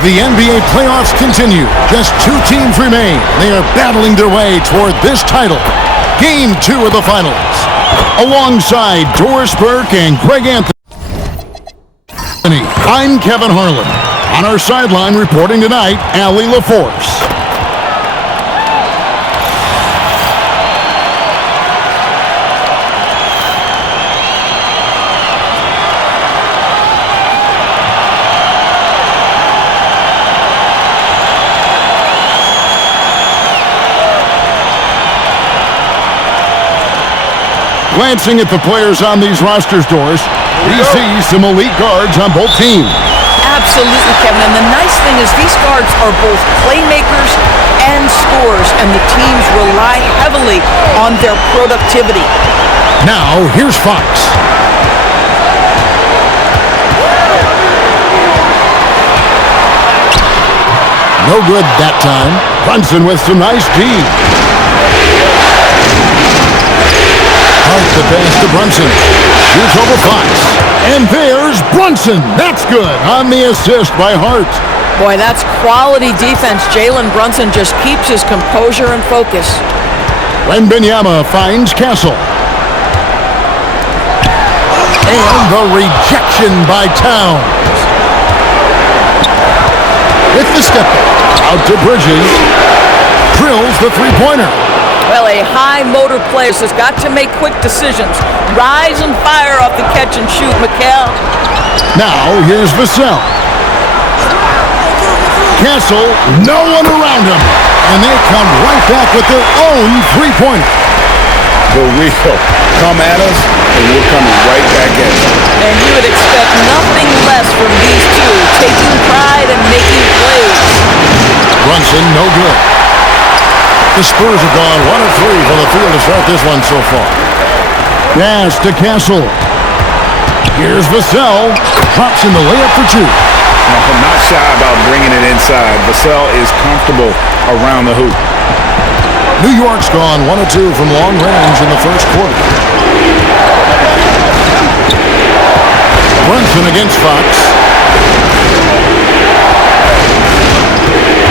The NBA playoffs continue. Just 2 teams remain. They are battling their way toward this title. Game 2 of the finals. Alongside Doris Burke and Greg Anthony, I'm Kevin Harlan. On our sideline reporting tonight, Allie LaForce. Glancing at the players on these rosters, Doris, we see some elite guards on both teams. Absolutely, Kevin. And the nice thing is these guards are both playmakers and scorers, and the teams rely heavily on their productivity. Now, here's Fox. No good that time. Brunson with some nice D. Hart the pass to Brunson. Shoots over Fox. And there's Brunson. That's good on the assist by Hart. Boy, that's quality defense. Jalen Brunson just keeps his composure and focus. Wembanyama finds Castle. And the rejection by Towns. With the step out to Bridges. Drills the three-pointer. Well, a high motor player has got to make quick decisions. Rise and fire off the catch and shoot, McHale. Now, here's Vassell. Castle, no one around him. And they come right back with their own three-pointer. The real come at us, and we're coming right back at you. And you would expect nothing less from these two, taking pride and making plays. Brunson, no good. The Spurs have gone 1 of 3 from the field to start this one so far. Pass to Castle. Here's Vassell. Drops in the layup for 2. I'm not shy about bringing it inside. Vassell is comfortable around the hoop. New York's gone 1 of 2 from long range in the first quarter. Brunson against Fox.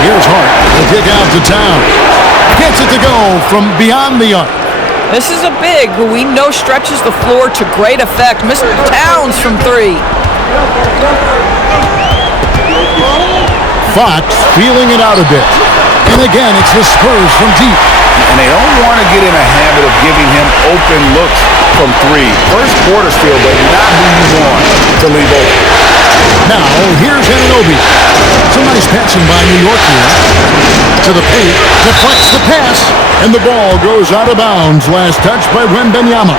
Here's Hart. The kick out to Towns. Gets it to go from beyond the arc. This is a big who we know stretches the floor to great effect. Mr. Towns from 3. Fox feeling it out a bit. And again, it's the Spurs from deep. And they don't want to get in a habit of giving him open looks from 3. First quarter still, but not who you want to leave open. Now, here's Anunoby. Some nice passing by New York here. To the paint, deflects the pass, and the ball goes out of bounds. Last touch by Wembanyama.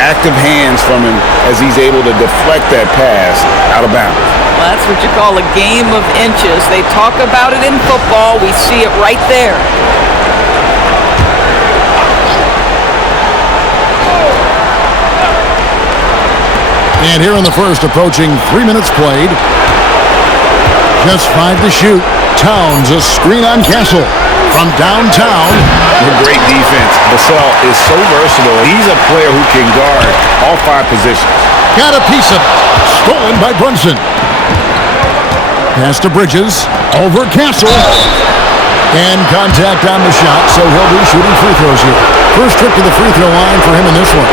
Active hands from him as he's able to deflect that pass out of bounds. Well, that's what you call a game of inches. They talk about it in football. We see it right there. And here in the first, approaching 3 minutes played. Just 5 to shoot. Towns, a screen on Castle. From downtown. Great defense. Vassell is so versatile. He's a player who can guard all 5 positions. Got a piece of it. Stolen by Brunson. Pass to Bridges. Over Castle. And contact on the shot, so he'll be shooting free throws here. First trip to the free throw line for him in this one.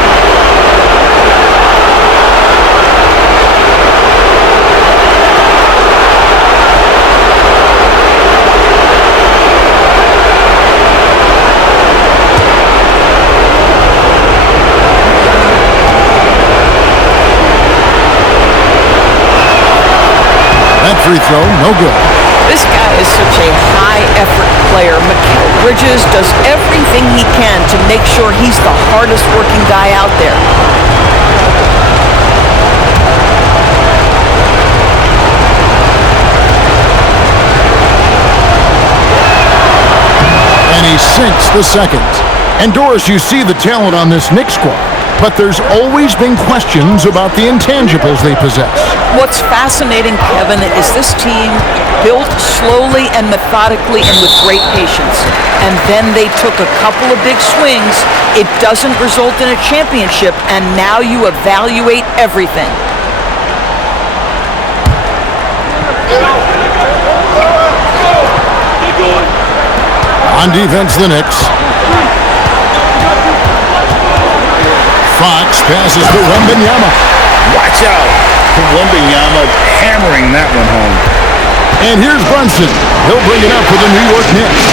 Free throw, no good. This guy is such a high-effort player. Mikal Bridges does everything he can to make sure he's the hardest-working guy out there. And he sinks the second. And Doris, you see the talent on this Knicks squad, but there's always been questions about the intangibles they possess. What's fascinating, Kevin, is this team built slowly and methodically and with great patience. And then they took a couple of big swings. It doesn't result in a championship, and now you evaluate everything. On defense, the Knicks. Fox passes to Wembanyama. Watch out. Wembanyama hammering that one home. And here's Brunson. He'll bring it up for the New York Knicks.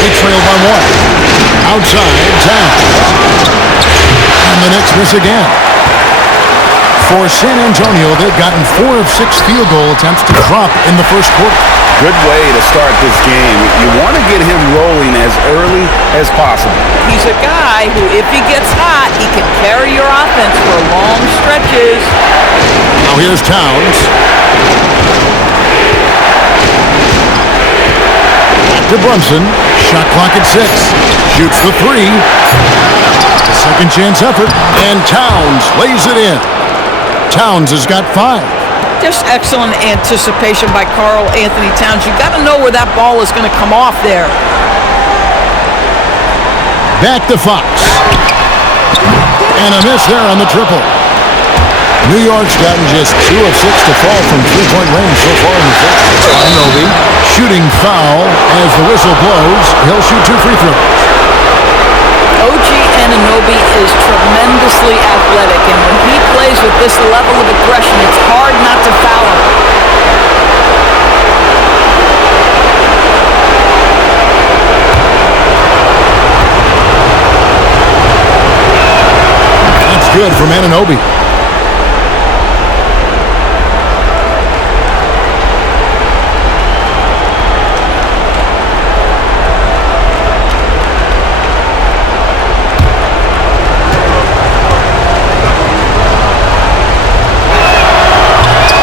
They trail by 1. Outside, Towns. And the Knicks miss again. For San Antonio, they've gotten 4 of 6 field goal attempts to drop in the first quarter. Good way to start this game. You want to get him rolling as early as possible. He's a guy who, if he gets hot, he can carry your offense for long stretches. Now here's Towns. Back to Brunson. Shot clock at 6. Shoots the 3. Second chance effort. And Towns lays it in. Towns has got 5. Just excellent anticipation by Karl Anthony Towns. You got to know where that ball is going to come off there. Back to Fox. And a miss there on the triple. New York's gotten just 2 of 6 to fall from 3-point range so far in the first. Anunoby shooting foul as the whistle blows. He'll shoot 2 free throws. OG Anunoby is tremendously athletic, and when he plays with this level of aggression, it's hard not to foul him. That's good from Anunoby.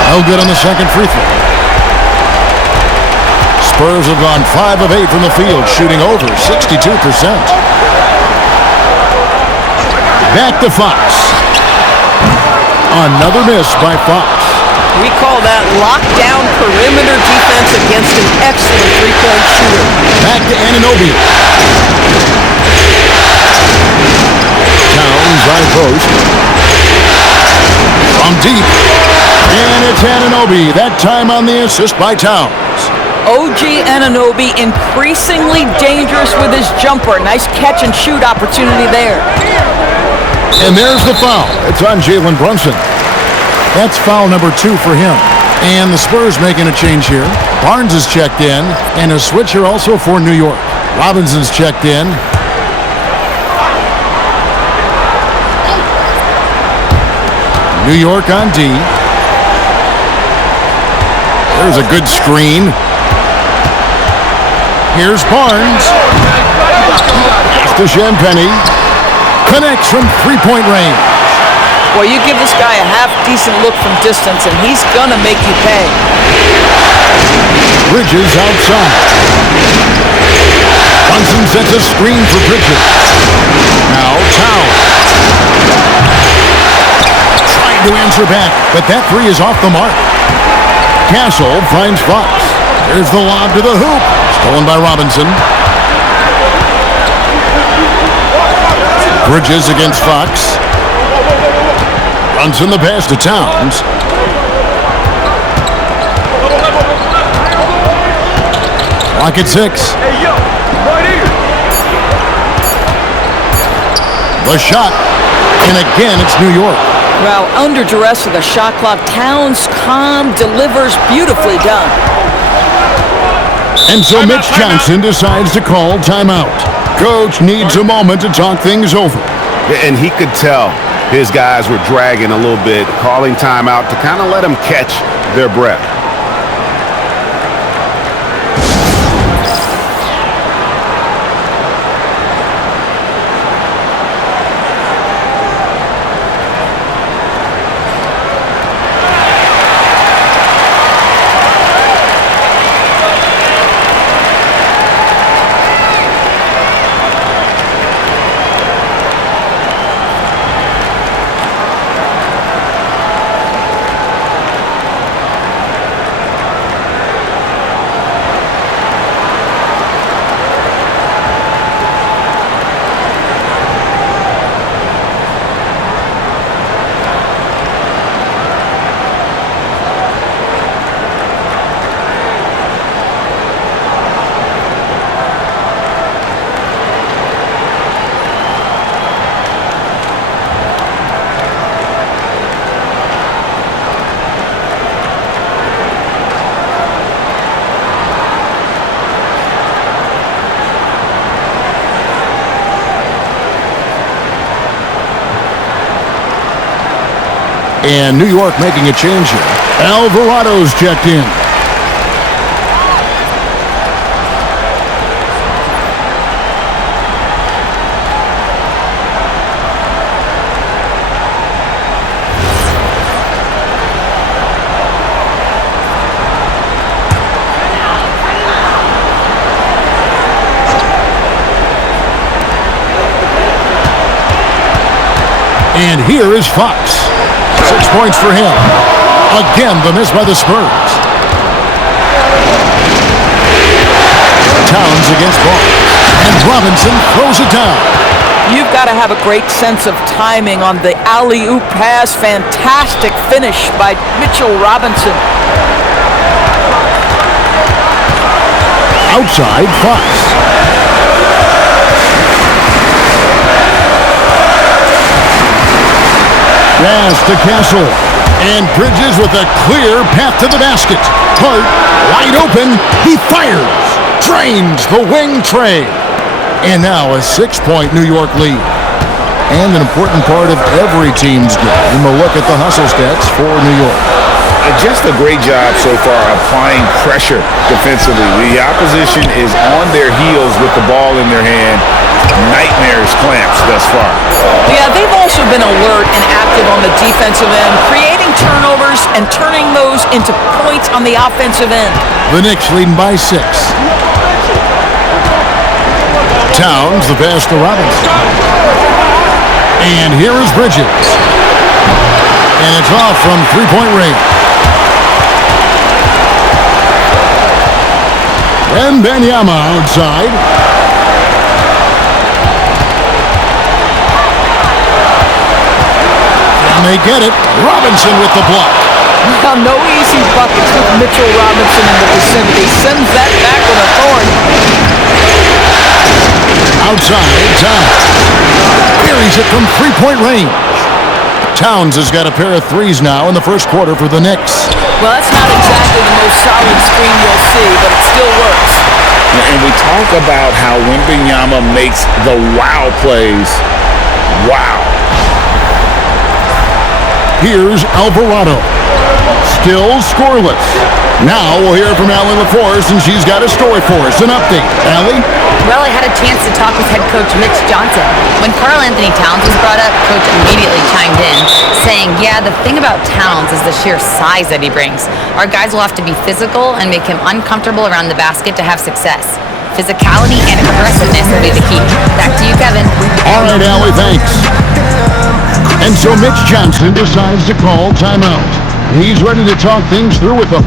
No good on the second free throw. Spurs have gone 5 of 8 from the field, shooting over 62%. Back to Fox. Another miss by Fox. We call that lockdown perimeter defense against an excellent three-point shooter. Back to Anunoby. Towns on post. From deep. And it's Anunoby. That time on the assist by Towns. OG Anunoby increasingly dangerous with his jumper. Nice catch and shoot opportunity there. And there's the foul. It's on Jalen Brunson. That's foul number 2 for him. And the Spurs making a change here. Barnes is checked in. And a switch here also for New York. Robinson's checked in. New York on D. There's a good screen. Here's Barnes. Pass to Champagny. Connects from 3-point range. Well, you give this guy a half-decent look from distance, and he's going to make you pay. Bridges outside. Brunson sets a screen for Bridges. Now Towns. Trying to answer back, but that 3 is off the mark. Castle finds Fox. Here's the lob to the hoop. Stolen by Robinson. Bridges against Fox. Runs in the pass to Towns. Clock at 6. The shot. And again, it's New York. Well, under duress with a shot clock, Towns calm, delivers, beautifully done. And so Mitch Johnson decides to call timeout. Coach needs a moment to talk things over. And he could tell his guys were dragging a little bit, calling timeout to kind of let them catch their breath. And New York making a change here. Alvarado's checked in. And here is Fox. 6 points for him. Again, the miss by the Spurs. Towns against Barnes. And Robinson throws it down. You've got to have a great sense of timing on the alley-oop pass. Fantastic finish by Mitchell Robinson. Outside, Fox. Pass to Castle. And Bridges with a clear path to the basket. Hart, wide open. He fires. Drains the wing tray. And now a 6-point New York lead. And an important part of every team's game. A look at the hustle stats for New York. Just a great job so far applying pressure defensively. The opposition is on their heels with the ball in their hand. Nightmares clamps thus far. Yeah, they've also been alert and active on the defensive end, creating turnovers and turning those into points on the offensive end. The Knicks leading by 6. Towns, the pass to Robinson. And here is Bridges. And it's off from three-point range. And Benyama outside. And they get it. Robinson with the block. Now, no easy buckets with Mitchell Robinson in the vicinity. Sends that back with authority. Outside, Towns. Buries it from three-point range. Towns has got a pair of threes now in the first quarter for the Knicks. Well, that's not exactly the most solid screen you'll see, but it still works. And we talk about how Wembanyama makes the wow plays. Wow. Here's Alvarado. Still scoreless. Now we'll hear from Allie LaForce, and she's got a story for us. An update. Allie? Well, I had a chance to talk with head coach Mitch Johnson. When Karl Anthony Towns was brought up, coach immediately chimed in, saying, yeah, the thing about Towns is the sheer size that he brings. Our guys will have to be physical and make him uncomfortable around the basket to have success. Physicality and aggressiveness will be the key. Back to you, Kevin. All right, Allie, thanks. And so Mitch Johnson decides to call timeout. He's ready to talk things through with them.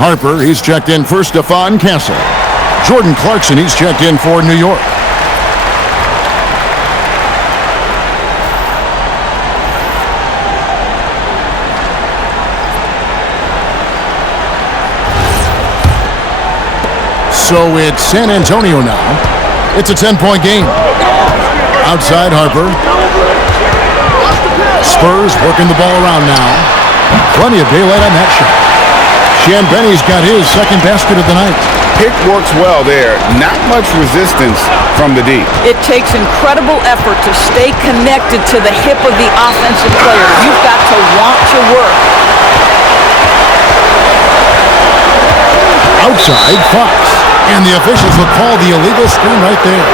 Harper, he's checked in for Stephon Castle. Jordan Clarkson, he's checked in for New York. So it's San Antonio now. It's a 10-point game. Outside Harper. Spurs working the ball around now. Plenty of daylight on that shot. Champagne's got his second basket of the night. Pick works well there. Not much resistance from the D. It takes incredible effort to stay connected to the hip of the offensive player. You've got to want to work. Outside, Fox. And the officials will call the illegal screen right there.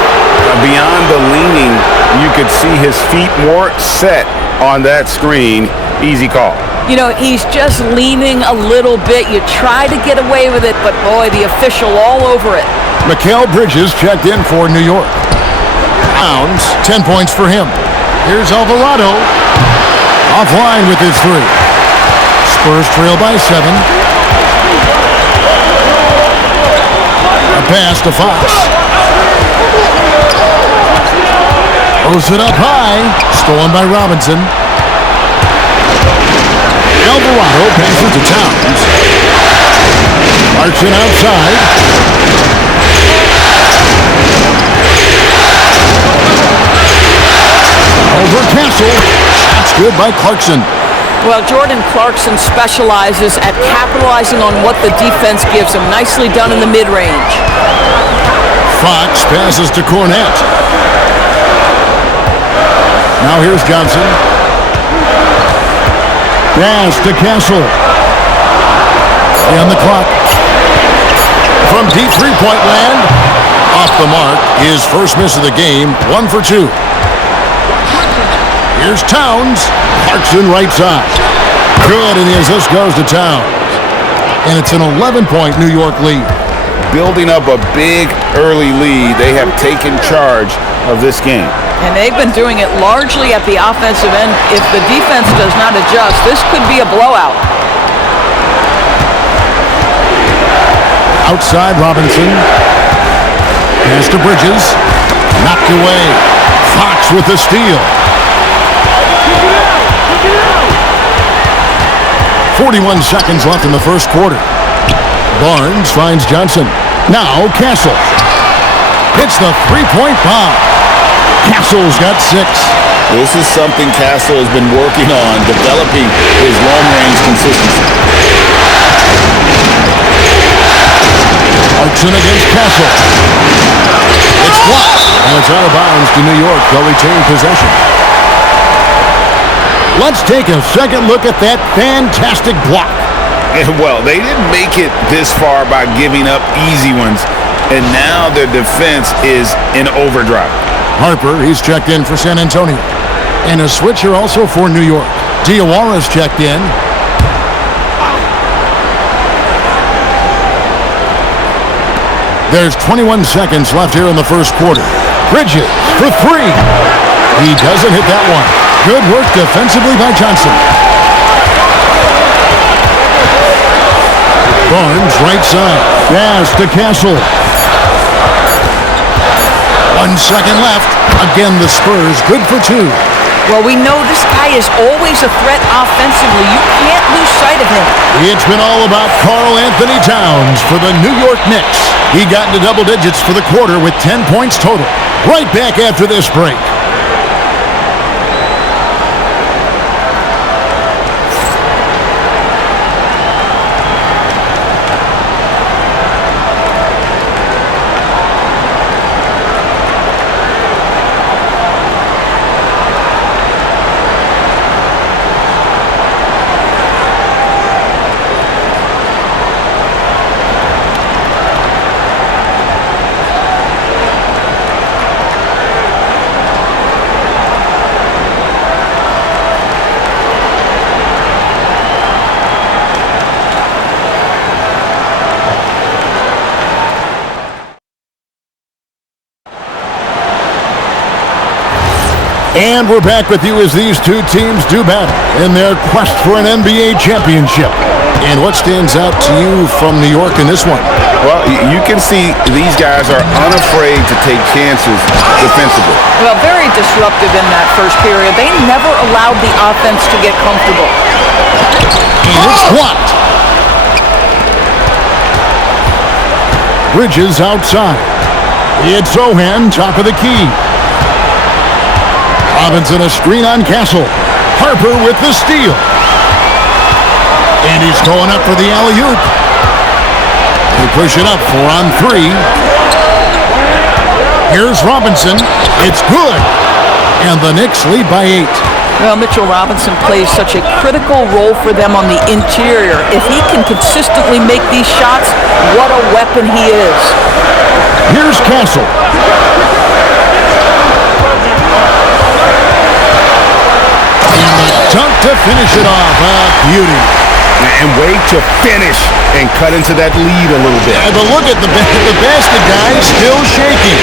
Beyond the leaning, you could see his feet more set on that screen. Easy call. You know, he's just leaning a little bit. You try to get away with it, but boy, the official all over it. Mikal Bridges checked in for New York. Towns, 10 points for him. Here's Alvarado. Offline with his 3. Spurs trail by 7. A pass to Fox. Throws it up high. Stolen by Robinson. Alvarado passes to Towns. Clarkson outside. Over Castle. Shots good by Clarkson. Well, Jordan Clarkson specializes at capitalizing on what the defense gives him. Nicely done in the mid-range. Fox passes to Cornette. Now here's Johnson. Pass to Castle. On the clock. From deep three-point land. Off the mark. His first miss of the game. 1 for 2. Here's Towns. Clarkson right side. Good, and the assist goes to Towns. And it's an 11-point New York lead. Building up a big early lead, they have taken charge of this game. And they've been doing it largely at the offensive end. If the defense does not adjust, this could be a blowout. Outside Robinson. Pass to Bridges. Knocked away. Fox with the steal. 41 seconds left in the first quarter. Barnes finds Johnson. Now Castle. Hits the three-point bomb. Castle's got 6. This is something Castle has been working on, developing his long-range consistency. Clarkson against Castle. It's blocked, and it's out of bounds to New York. They'll retain possession. Let's take a second look at that fantastic block. Well, they didn't make it this far by giving up easy ones, and now their defense is in overdrive. Harper, he's checked in for San Antonio. And a switcher also for New York. Diawara's checked in. There's 21 seconds left here in the first quarter. Bridges for 3. He doesn't hit that one. Good work defensively by Johnson. Barnes right side. Pass to Castle. 1 second left. Again, the Spurs good for 2. Well, we know this guy is always a threat offensively. You can't lose sight of him. It's been all about Karl Anthony Towns for the New York Knicks. He got into double digits for the quarter with 10 points total. Right back after this break. And we're back with you as these two teams do battle in their quest for an NBA championship. And what stands out to you from New York in this one? Well, you can see these guys are unafraid to take chances defensively. Well, very disruptive in that first period. They never allowed the offense to get comfortable. And it's blocked. Bridges outside. It's Sohan, top of the key. Robinson a screen on Castle. Harper with the steal. And he's going up for the alley-oop. They push it up 4 on 3. Here's Robinson. It's good. And the Knicks lead by 8. Well, Mitchell Robinson plays such a critical role for them on the interior. If he can consistently make these shots, what a weapon he is. Here's Castle. dunk to finish it off. Beauty. And way to finish and cut into that lead a little bit. But look at the basket guy still shaking.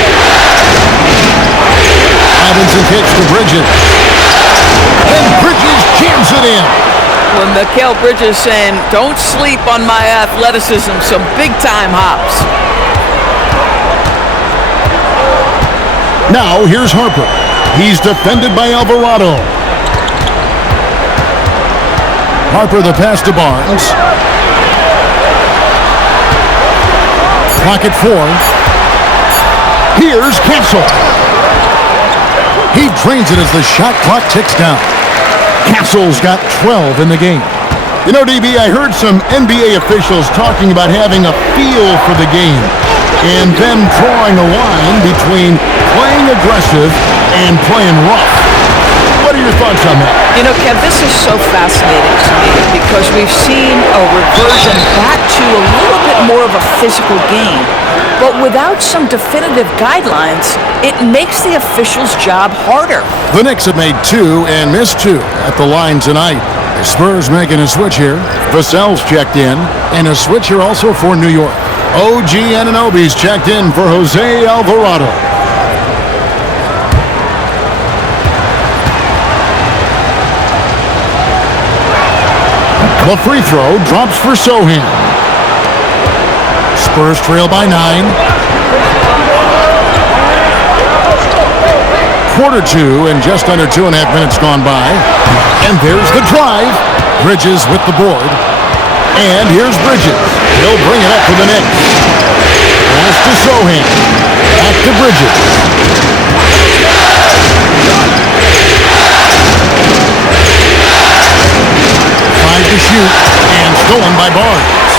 Robinson kicks to Bridges. And Bridges jams it in. When Mikal Bridges saying, don't sleep on my athleticism, some big-time hops. Now here's Harper. He's defended by Alvarado. Harper the pass to Barnes. Clock at 4. Here's Castle. He drains it as the shot clock ticks down. Castle's got 12 in the game. You know, DB, I heard some NBA officials talking about having a feel for the game and them drawing a line between playing aggressive and playing rough. What are your thoughts on that? You know, Kev, this is so fascinating to me because we've seen a reversion back to a little bit more of a physical game. But without some definitive guidelines, it makes the officials' job harder. The Knicks have made 2 and missed 2 at the line tonight. The Spurs making a switch here. Vassell's checked in, and a switch here also for New York. OG Anunoby's checked in for Jose Alvarado. The free throw drops for Sohan. Spurs trail by 9. Quarter 2 and just under 2.5 minutes gone by. And there's the drive. Bridges with the board. And here's Bridges. He'll bring it up for the Knicks. Pass to Sohan. Back to Bridges. To shoot, and stolen by Barnes.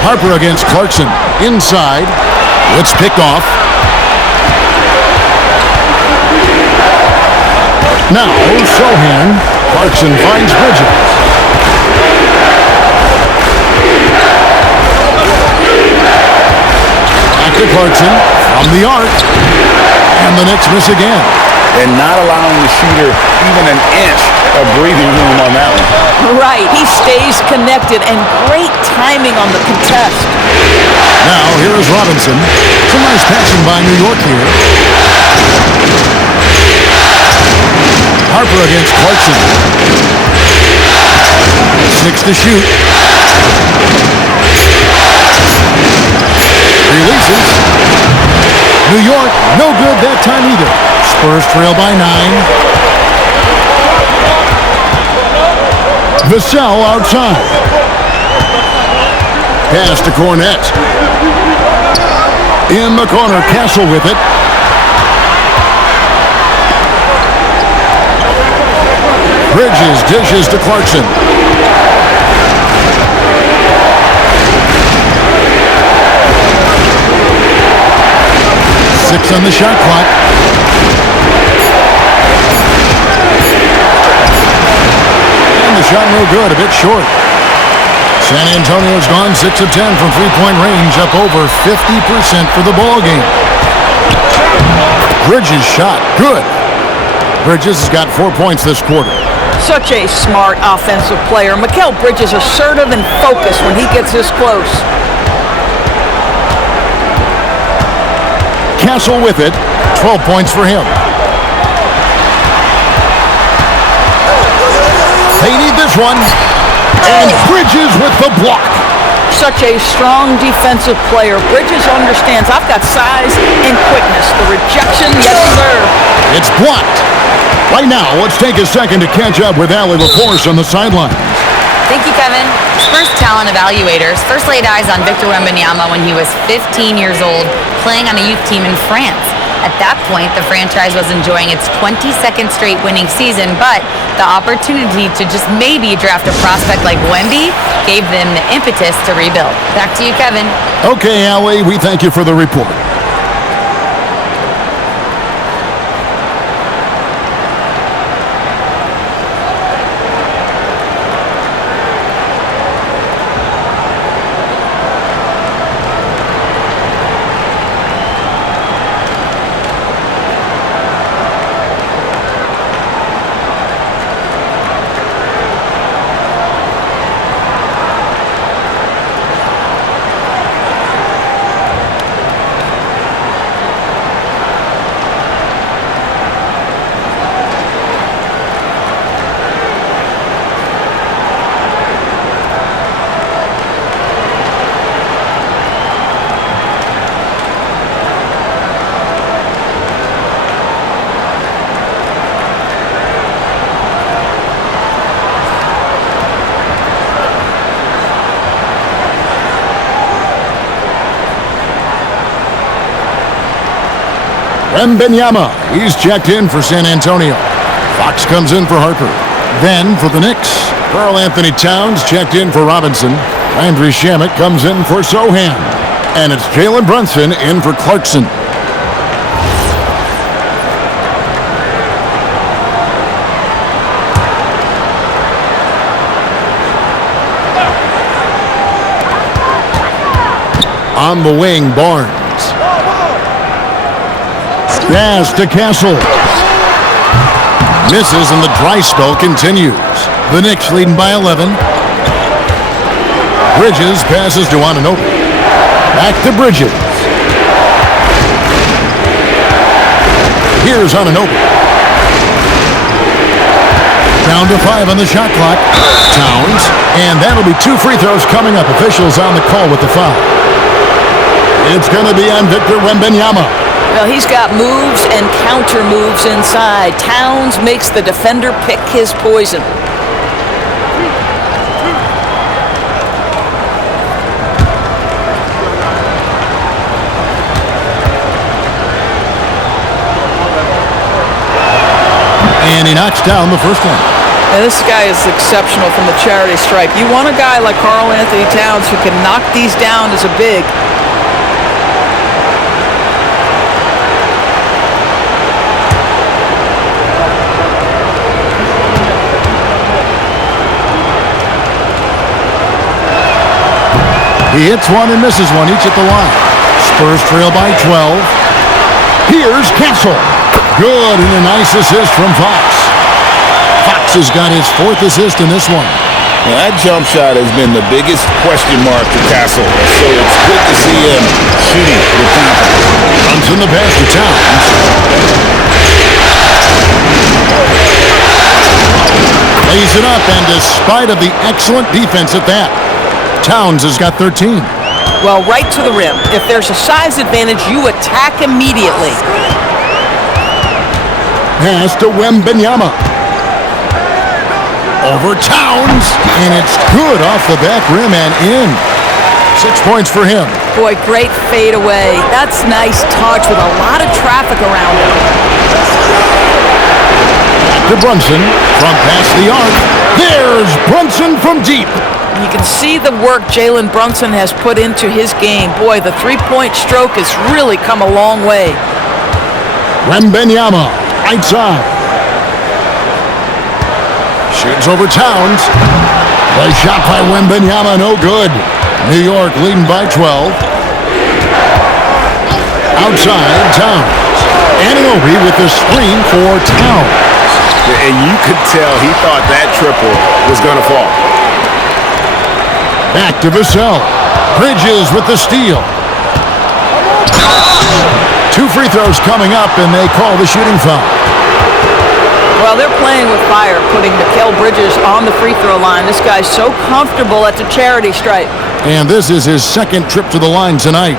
Harper against Clarkson. Inside. It's picked off. Now, Sohan. Clarkson finds Bridges. Back to Clarkson. From the arc. And the Knicks miss again. And not allowing the shooter even an inch of breathing room on that one. Right. He stays connected, and great timing on the contest. Now, here is Robinson. Some nice passing by New York here. Harper against Clarkson. 6 to shoot. Releases. New York, no good that time either. Spurs trail by 9. Vassell outside. Pass to Cornette. In the corner, Castle with it. Bridges dishes to Clarkson. Six on the shot clock. And the shot no good, a bit short. San Antonio's gone 6 of 10 from three-point range, up over 50% for the ball game. Bridges shot, good. Bridges has got 4 points this quarter. Such a smart offensive player. Mikal Bridges assertive and focused when he gets this close. Castle with it, 12 points for him. They need this one. And Bridges with the block. Such a strong defensive player. Bridges understands I've got size and quickness. The rejection, yes sir. It's blocked. Right now, let's take a second to catch up with Allie LaForce on the sideline. Thank you, Kevin. Spurs talent evaluators first laid eyes on Victor Wembanyama when he was 15 years old, playing on a youth team in France. At that point, the franchise was enjoying its 22nd straight winning season, but the opportunity to just maybe draft a prospect like Wemby gave them the impetus to rebuild. Back to you, Kevin. Okay, Allie, we thank you for the report. Wembanyama, he's checked in for San Antonio. Fox comes in for Harper. Then for the Knicks, Karl-Anthony Towns checked in for Robinson. Landry Shamet comes in for Sohan. And it's Jalen Brunson in for Clarkson. On the wing, Barnes. Pass to Castle. Misses and the dry spell continues. The Knicks leading by 11. Bridges passes to Anunoby. Back to Bridges. Here's Anunoby. Down to 5 on the shot clock. Towns. And that'll be 2 free throws coming up. Officials on the call with the foul. It's going to be on Victor Wembanyama. Well, he's got moves and counter moves inside. Towns makes the defender pick his poison. And he knocks down the first one. Now, this guy is exceptional from the charity stripe. You want a guy like Karl-Anthony Towns who can knock these down as a big. He hits one and misses one, each at the line. Spurs trail by 12. Here's Castle. Good, and a nice assist from Fox. Fox has got his 4th assist in this one. Now, that jump shot has been the biggest question mark to Castle, so it's good to see him shooting with confidence. Runs in the pass to Towns. Lays it up, and despite of the excellent defense at that, Towns has got 13. Well, right to the rim. If there's a size advantage, you attack immediately. Pass to Wembanyama. Over Towns, and it's good off the back rim and in. 6 points for him. Boy, great fade away. That's nice touch with a lot of traffic around him. To Brunson, from past the arc. There's Brunson from deep. You can see the work Jalen Brunson has put into his game. Boy, the three-point stroke has really come a long way. Wembanyama, right side. Shoots over Towns. The shot by Wembanyama, no good. New York leading by 12. Outside, Towns. Anunoby with the screen for Towns. And you could tell he thought that triple was going to fall. Back to Vassell. Bridges with the steal. 2 free throws coming up, and they call the shooting foul. Well, they're playing with fire, putting Mikal Bridges on the free throw line. This guy's so comfortable at the charity stripe. And this is his 2nd trip to the line tonight.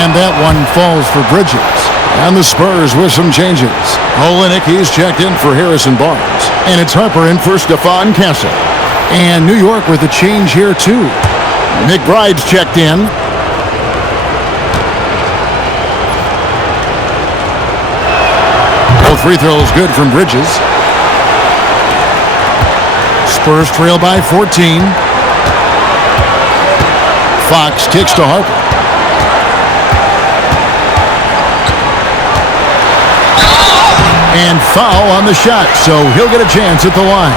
And that one falls for Bridges. And the Spurs with some changes. Olenek, he's checked in for Harrison Barnes. And it's Harper in for Stephon Castle. And New York with a change here, too. McBride's checked in. Both free throws good from Bridges. Spurs trail by 14. Fox kicks to Harper. And foul on the shot, so he'll get a chance at the line.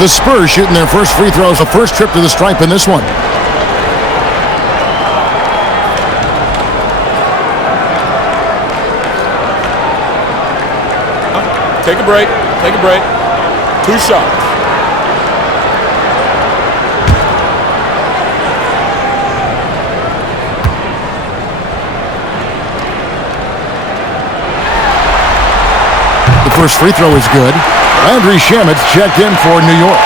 The Spurs shooting their first free throws, the first trip to the stripe in this one. Take a break. Take a break. 2 shots. First free throw is good. Landry Shamet's checked in for New York.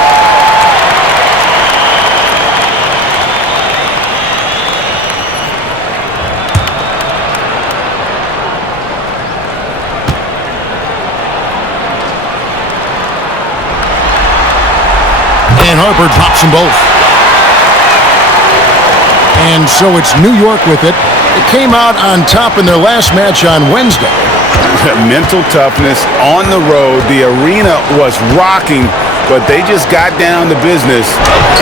Harper drops them both. And so it's New York with it. It came out on top in their last match on Wednesday. Mental toughness on the road. The arena was rocking, but they just got down to business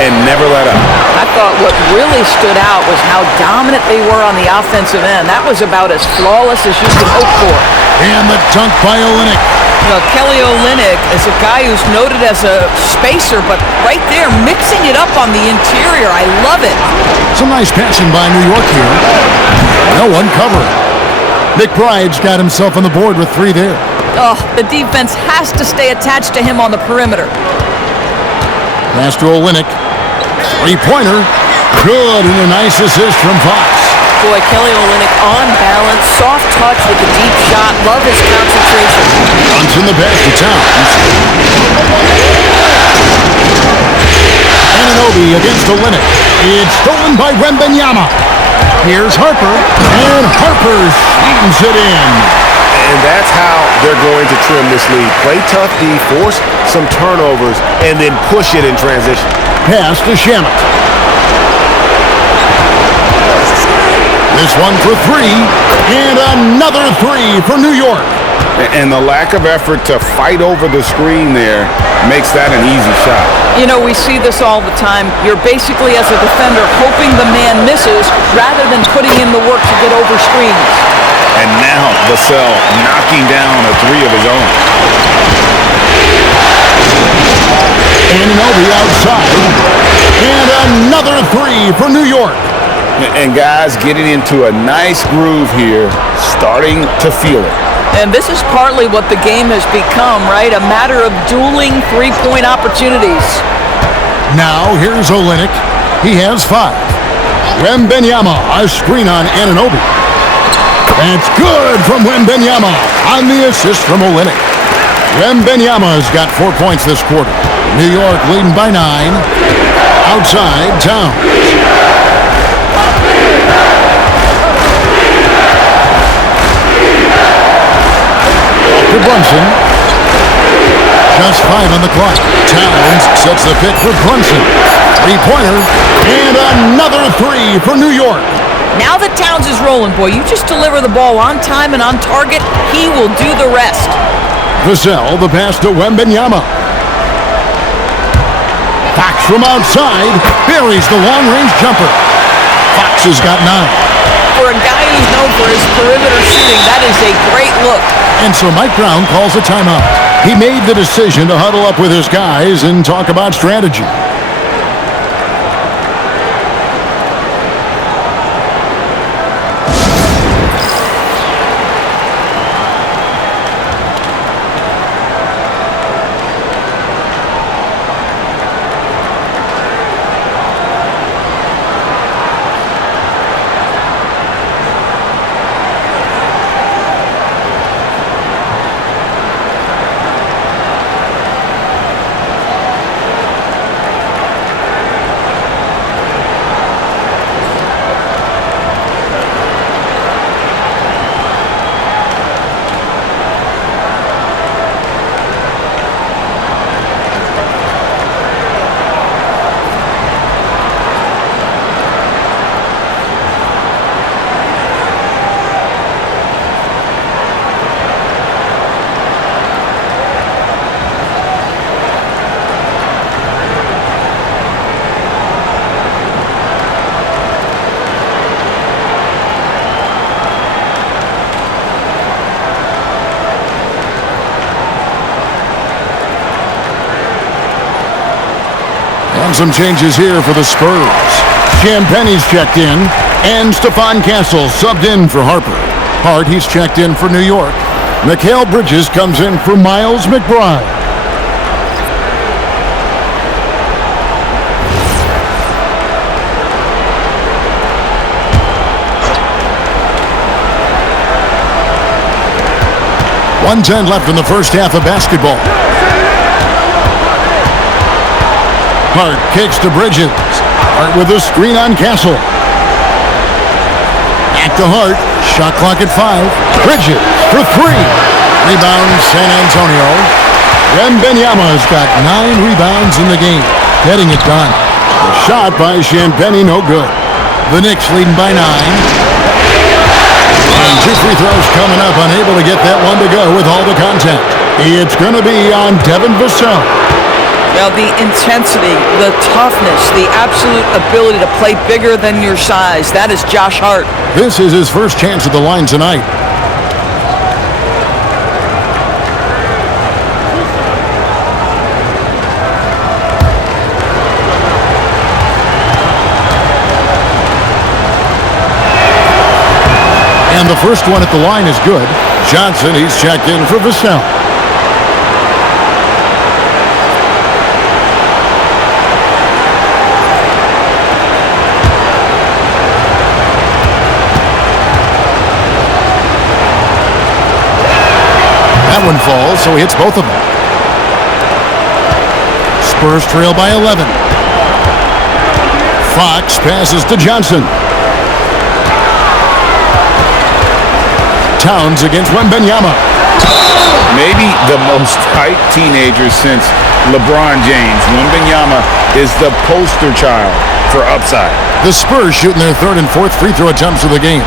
and never let up. I thought what really stood out was how dominant they were on the offensive end. That was about as flawless as you could hope for. And the dunk by Olynyk. Well, Kelly Olynyk is a guy who's noted as a spacer, but right there, mixing it up on the interior. I love it. Some nice passing by New York here. No one covering. McBride's got himself on the board with 3 there. Oh, the defense has to stay attached to him on the perimeter. Pass to Olynyk. 3-pointer. Good, and a nice assist from Fox. Boy, Kelly Olynyk on balance, soft touch with a deep shot. Love his concentration. Bunts in the pass to Towns. Anunoby against Olynyk. It's stolen by Wembanyama. Here's Harper, and Harper slams it in. And that's how they're going to trim this lead. Play tough D, force some turnovers, and then push it in transition. Pass to Shamet. This one for 3, and another 3 for New York. And the lack of effort to fight over the screen there makes that an easy shot. You know, we see this all the time. You're basically, as a defender, hoping the man misses rather than putting in the work to get over screens. And now Vassell knocking down a 3 of his own. Anunoby outside, and another 3 for New York. And guys getting into a nice groove here, starting to feel it. And this is partly what the game has become, right? A matter of dueling three-point opportunities. Now here's Olynyk. He has 5. Wembanyama, a screen on Anunoby. That's good from Wembanyama on the assist from Olynyk. Wembanyama's got 4 points this quarter. New York leading by 9. Outside, Towns. To Brunson. Just 5 on the clock. Towns sets the pick for Brunson. 3-pointer, and another 3 for New York. Now that Towns is rolling, boy, you just deliver the ball on time and on target, he will do the rest. Vassell, the pass to Wembanyama. Fox from outside, buries the long-range jumper. Fox has got 9. For a guy who's known for his perimeter shooting, that is a great look. And so Mike Brown calls a timeout. He made the decision to huddle up with his guys and talk about strategy. And some changes here for the Spurs. Champagne's checked in, and Stephon Castle subbed in for Harper. Hart, he's checked in for New York. Mikal Bridges comes in for Miles McBride. .110 left in the first half of basketball. Hart kicks to Bridges. Hart with a screen on Castle. Back to Hart. Shot clock at 5. Bridges for 3. Rebound San Antonio. Wembanyama's got 9 rebounds in the game. Getting it done. The shot by Champagny, no good. The Knicks leading by 9. And 2 free throws coming up, unable to get that one to go with all the contact. It's going to be on Devin Vassell. Well, the intensity, the toughness, the absolute ability to play bigger than your size, that is Josh Hart. This is his first chance at the line tonight. And the first one at the line is good. Johnson, he's checked in for Vassell. That one falls, so he hits both of them. Spurs trail by 11. Fox passes to Johnson. Towns against Wembanyama. Maybe the most hyped teenager since LeBron James. Wembanyama is the poster child for upside. The Spurs shooting their third and fourth free throw attempts of the game.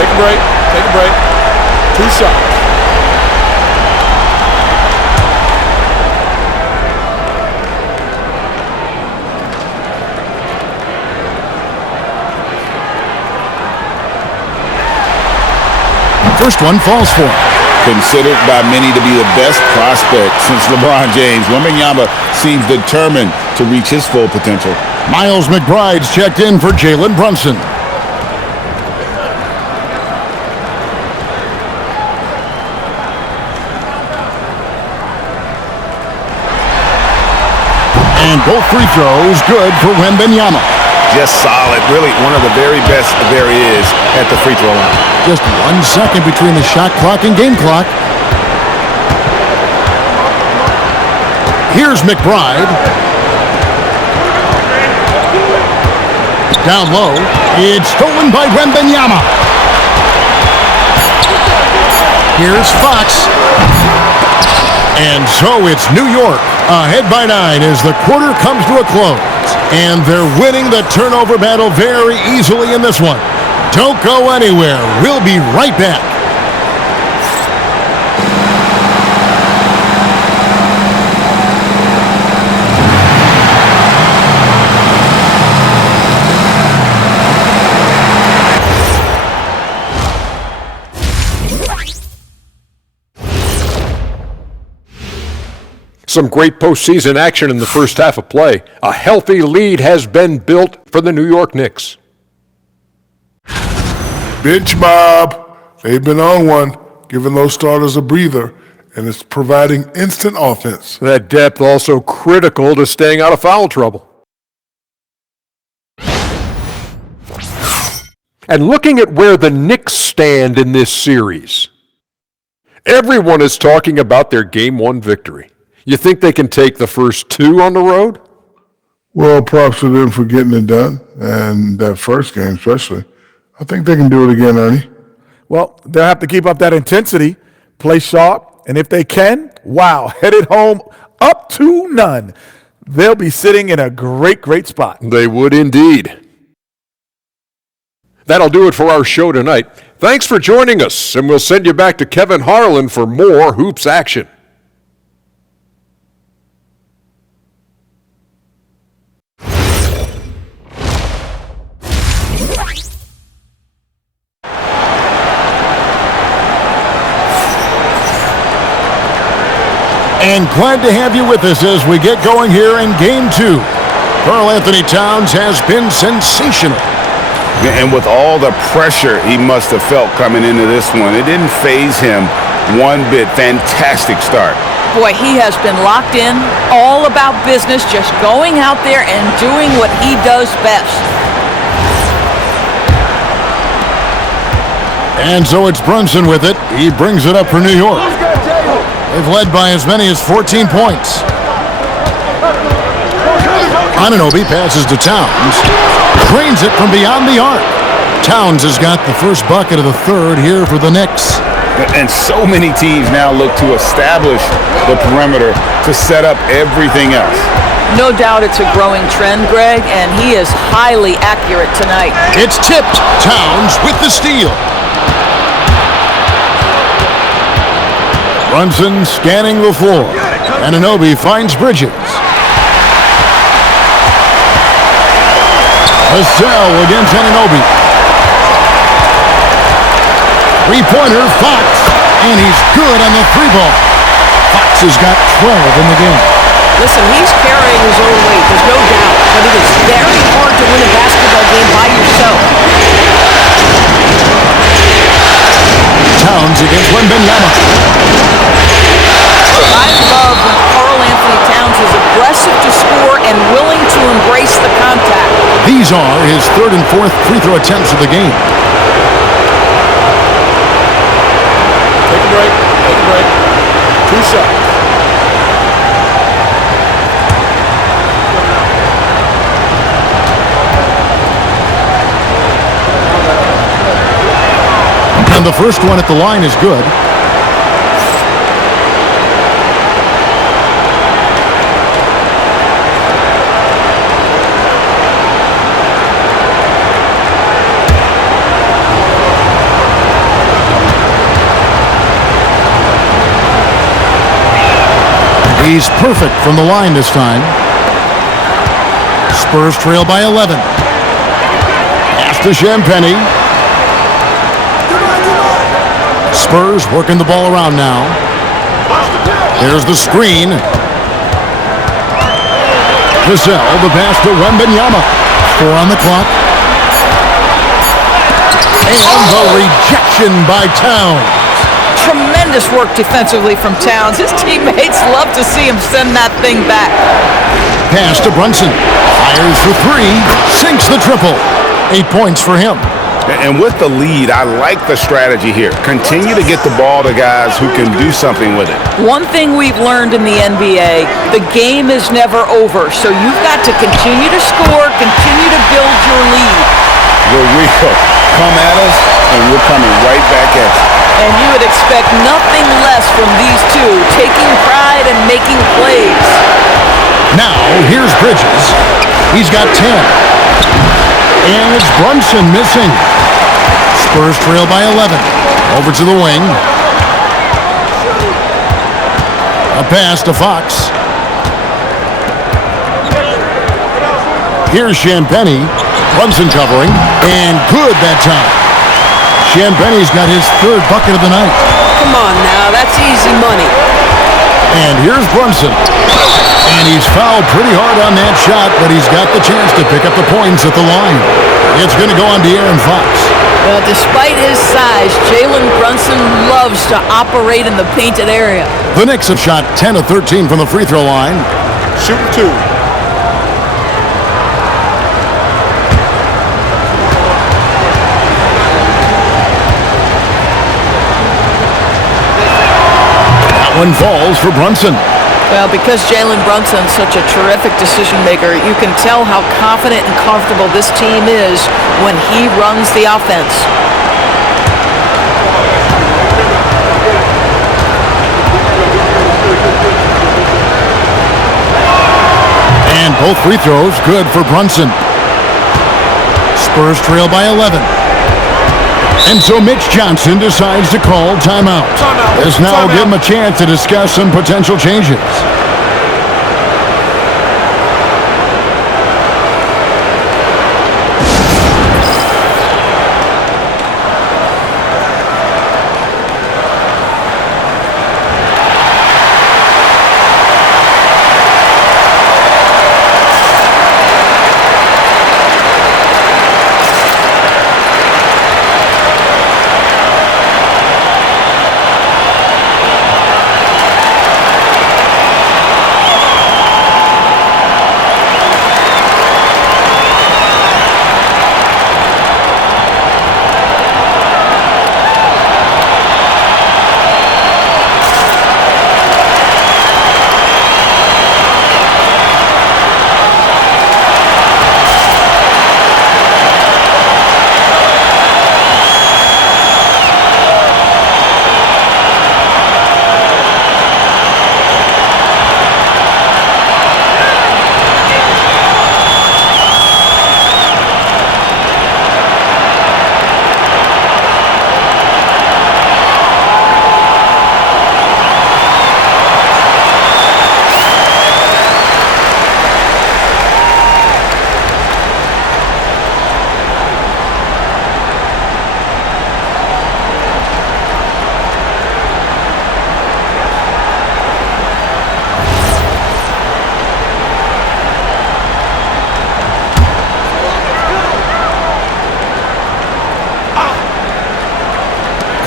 Take a break. Take a break. 2 shots. First one falls for him. Considered by many to be the best prospect since LeBron James, Wembanyama seems determined to reach his full potential. Miles McBride's checked in for Jalen Brunson. And both free throws good for Wembanyama. Just solid. Really one of the very best there is at the free throw line. Just 1 second between the shot clock and game clock. Here's McBride. Down low. It's stolen by Wembanyama. Here's Fox. And so it's New York ahead by 9 as the quarter comes to a close. And they're winning the turnover battle very easily in this one. Don't go anywhere. We'll be right back. Some great postseason action in the first half of play. A healthy lead has been built for the New York Knicks. Bench mob. They've been on one, giving those starters a breather, and it's providing instant offense. That depth also critical to staying out of foul trouble. And looking at where the Knicks stand in this series, everyone is talking about their Game 1 victory. You think they can take the first 2 on the road? Well, props to them for getting it done, and that first game especially. I think they can do it again, Ernie. Well, they'll have to keep up that intensity, play sharp, and if they can, wow, headed home up to none. They'll be sitting in a great, great spot. They would indeed. That'll do it for our show tonight. Thanks for joining us, and we'll send you back to Kevin Harlan for more hoops action. And glad to have you with us as we get going here in Game 2. Karl-Anthony Towns has been sensational. And with all the pressure he must have felt coming into this one, it didn't faze him one bit. Fantastic start. Boy, he has been locked in, all about business, just going out there and doing what he does best. And so it's Brunson with it. He brings it up for New York. They've led by as many as 14 points. Anunoby passes to Towns. Drains it from beyond the arc. Towns has got the first bucket of the third here for the Knicks. And so many teams now look to establish the perimeter to set up everything else. No doubt it's a growing trend, Greg, and he is highly accurate tonight. It's tipped. Towns with the steal. Brunson scanning the floor. Anunoby finds Bridges. Vassell against Anunoby. Three-pointer, Fox, and he's good on the three ball. Fox has got 12 in the game. Listen, he's carrying his own weight, there's no doubt, but it is very hard to win a basketball game by yourself. Towns against Wembanyama. I love when Karl Anthony Towns is aggressive to score and willing to embrace the contact. These are his third and fourth free throw attempts of the game. Take a break. Take a break. 2 shots. And the first one at the line is good. He's perfect from the line this time. Spurs trail by 11. Pass to Champagnie. Spurs working the ball around now. There's the screen. Vassell, the pass to Wembanyama. 4 on the clock. And the rejection by Towns. Tremendous work defensively from Towns. His teammates love to see him send that thing back. Pass to Brunson. Fires for 3. Sinks the triple. 8 points for him. And with the lead, I like the strategy here. Continue to get the ball to guys who can do something with it. One thing we've learned in the NBA, the game is never over. So you've got to continue to score, continue to build your lead. The wheel come at us, and we're coming right back at you. And you would expect nothing less from these two, taking pride and making plays. Now, here's Bridges. He's got 10. And it's Brunson missing. Spurs trail by 11. Over to the wing. A pass to Fox. Here's Champagnie. Brunson covering. And good that time. Champagnie's got his third bucket of the night. Come on now, that's easy money. And here's Brunson. And he's fouled pretty hard on that shot, but he's got the chance to pick up the points at the line. It's going to go on De'Aaron Fox. Well, despite his size, Jalen Brunson loves to operate in the painted area. The Knicks have shot 10 of 13 from the free throw line. Shooting 2. One falls for Brunson. Well, because Jalen Brunson's such a terrific decision maker, you can tell how confident and comfortable this team is when he runs the offense. And both free throws good for Brunson. Spurs trail by 11. And so Mitch Johnson decides to call timeout. This now will give him a chance to discuss some potential changes.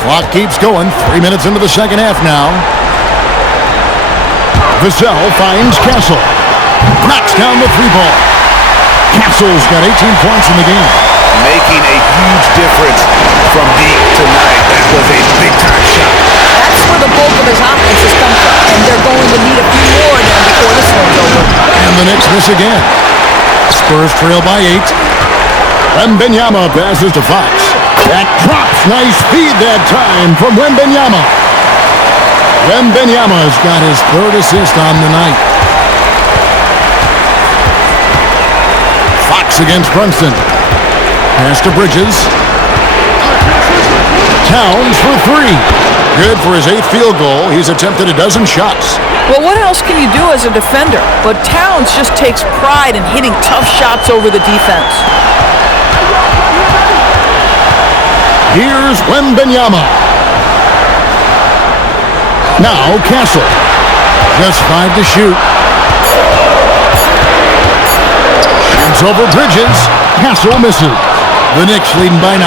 Clock keeps going. 3 minutes into the second half now. Vassell finds Castle. Knocks down the three ball. Castle's got 18 points in the game. Making a huge difference from deep tonight. That was a big-time shot. That's where the bulk of his offense has come from, and they're going to need a few more now before this one's over. And the Knicks miss again. Spurs trail by 8. Wembanyama passes to Fox. That drops. Nice feed that time from Wembanyama. Wembanyama's got his third assist on the night. Fox against Brunson. Pass to Bridges. Towns for 3. Good for his 8th field goal. He's attempted a dozen shots. Well, what else can you do as a defender? But Towns just takes pride in hitting tough shots over the defense. Here's Wembanyama. Now Castle. Just 5 to shoot. Shoots over Bridges. Castle misses. The Knicks leading by 9.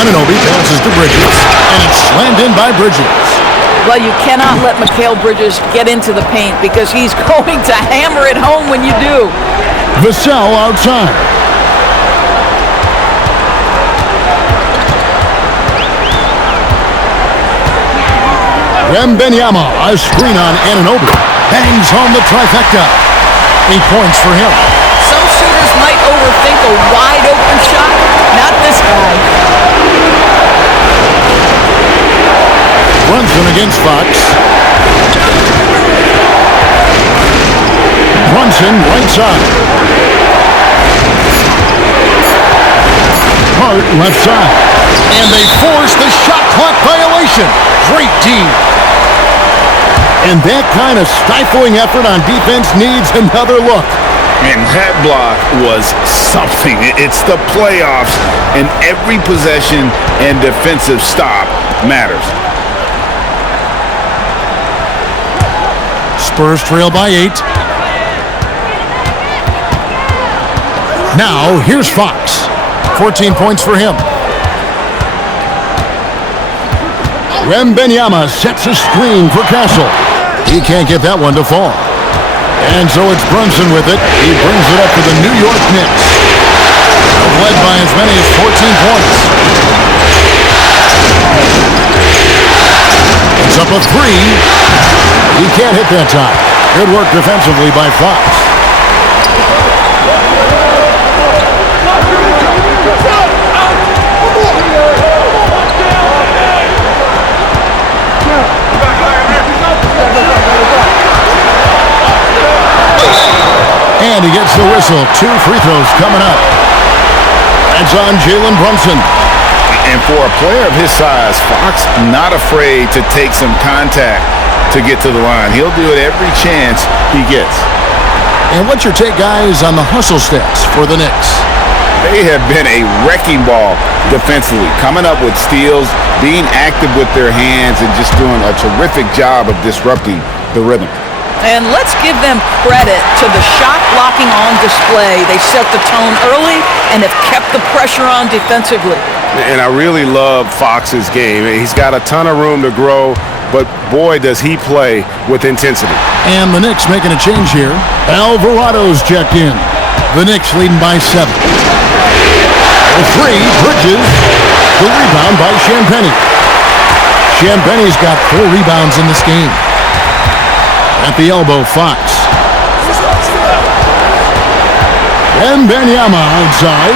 Anunoby passes to Bridges, and it's slammed in by Bridges. Well, you cannot let Mikal Bridges get into the paint because he's going to hammer it home when you do. Vassell outside. Wembanyama, a screen on Anunoby. Bangs home the trifecta. 8 points for him. Some shooters might overthink a wide open shot. Not this guy. Brunson against Fox. Brunson right side. Hart left side. And they force the shot clock violation. Great D. And that kind of stifling effort on defense needs another look. And that block was something. It's the playoffs, and every possession and defensive stop matters. Spurs trail by 8. Now, here's Fox. 14 points for him. Wembanyama sets a screen for Castle. He can't get that one to fall. And so it's Brunson with it. He brings it up to the New York Knicks. Led by as many as 14 points. It's up a 3. He can't hit that time. Good work defensively by Fox. And he gets the whistle. 2 free throws coming up. That's on Jalen Brunson. And for a player of his size, Fox not afraid to take some contact to get to the line. He'll do it every chance he gets. And what's your take, guys, on the hustle stats for the Knicks? They have been a wrecking ball defensively, coming up with steals, being active with their hands, and just doing a terrific job of disrupting the rhythm. And let's give them credit to the shot blocking on display. They set the tone early and have kept the pressure on defensively. And I really love Fox's game. He's got a ton of room to grow, but boy, does he play with intensity. And the Knicks making a change here. Alvarado's checked in. The Knicks leading by 7. The 3, Bridges. The rebound by Champagnie. Champagnie's got 4 rebounds in this game. At the elbow, Fox. Wembanyama outside.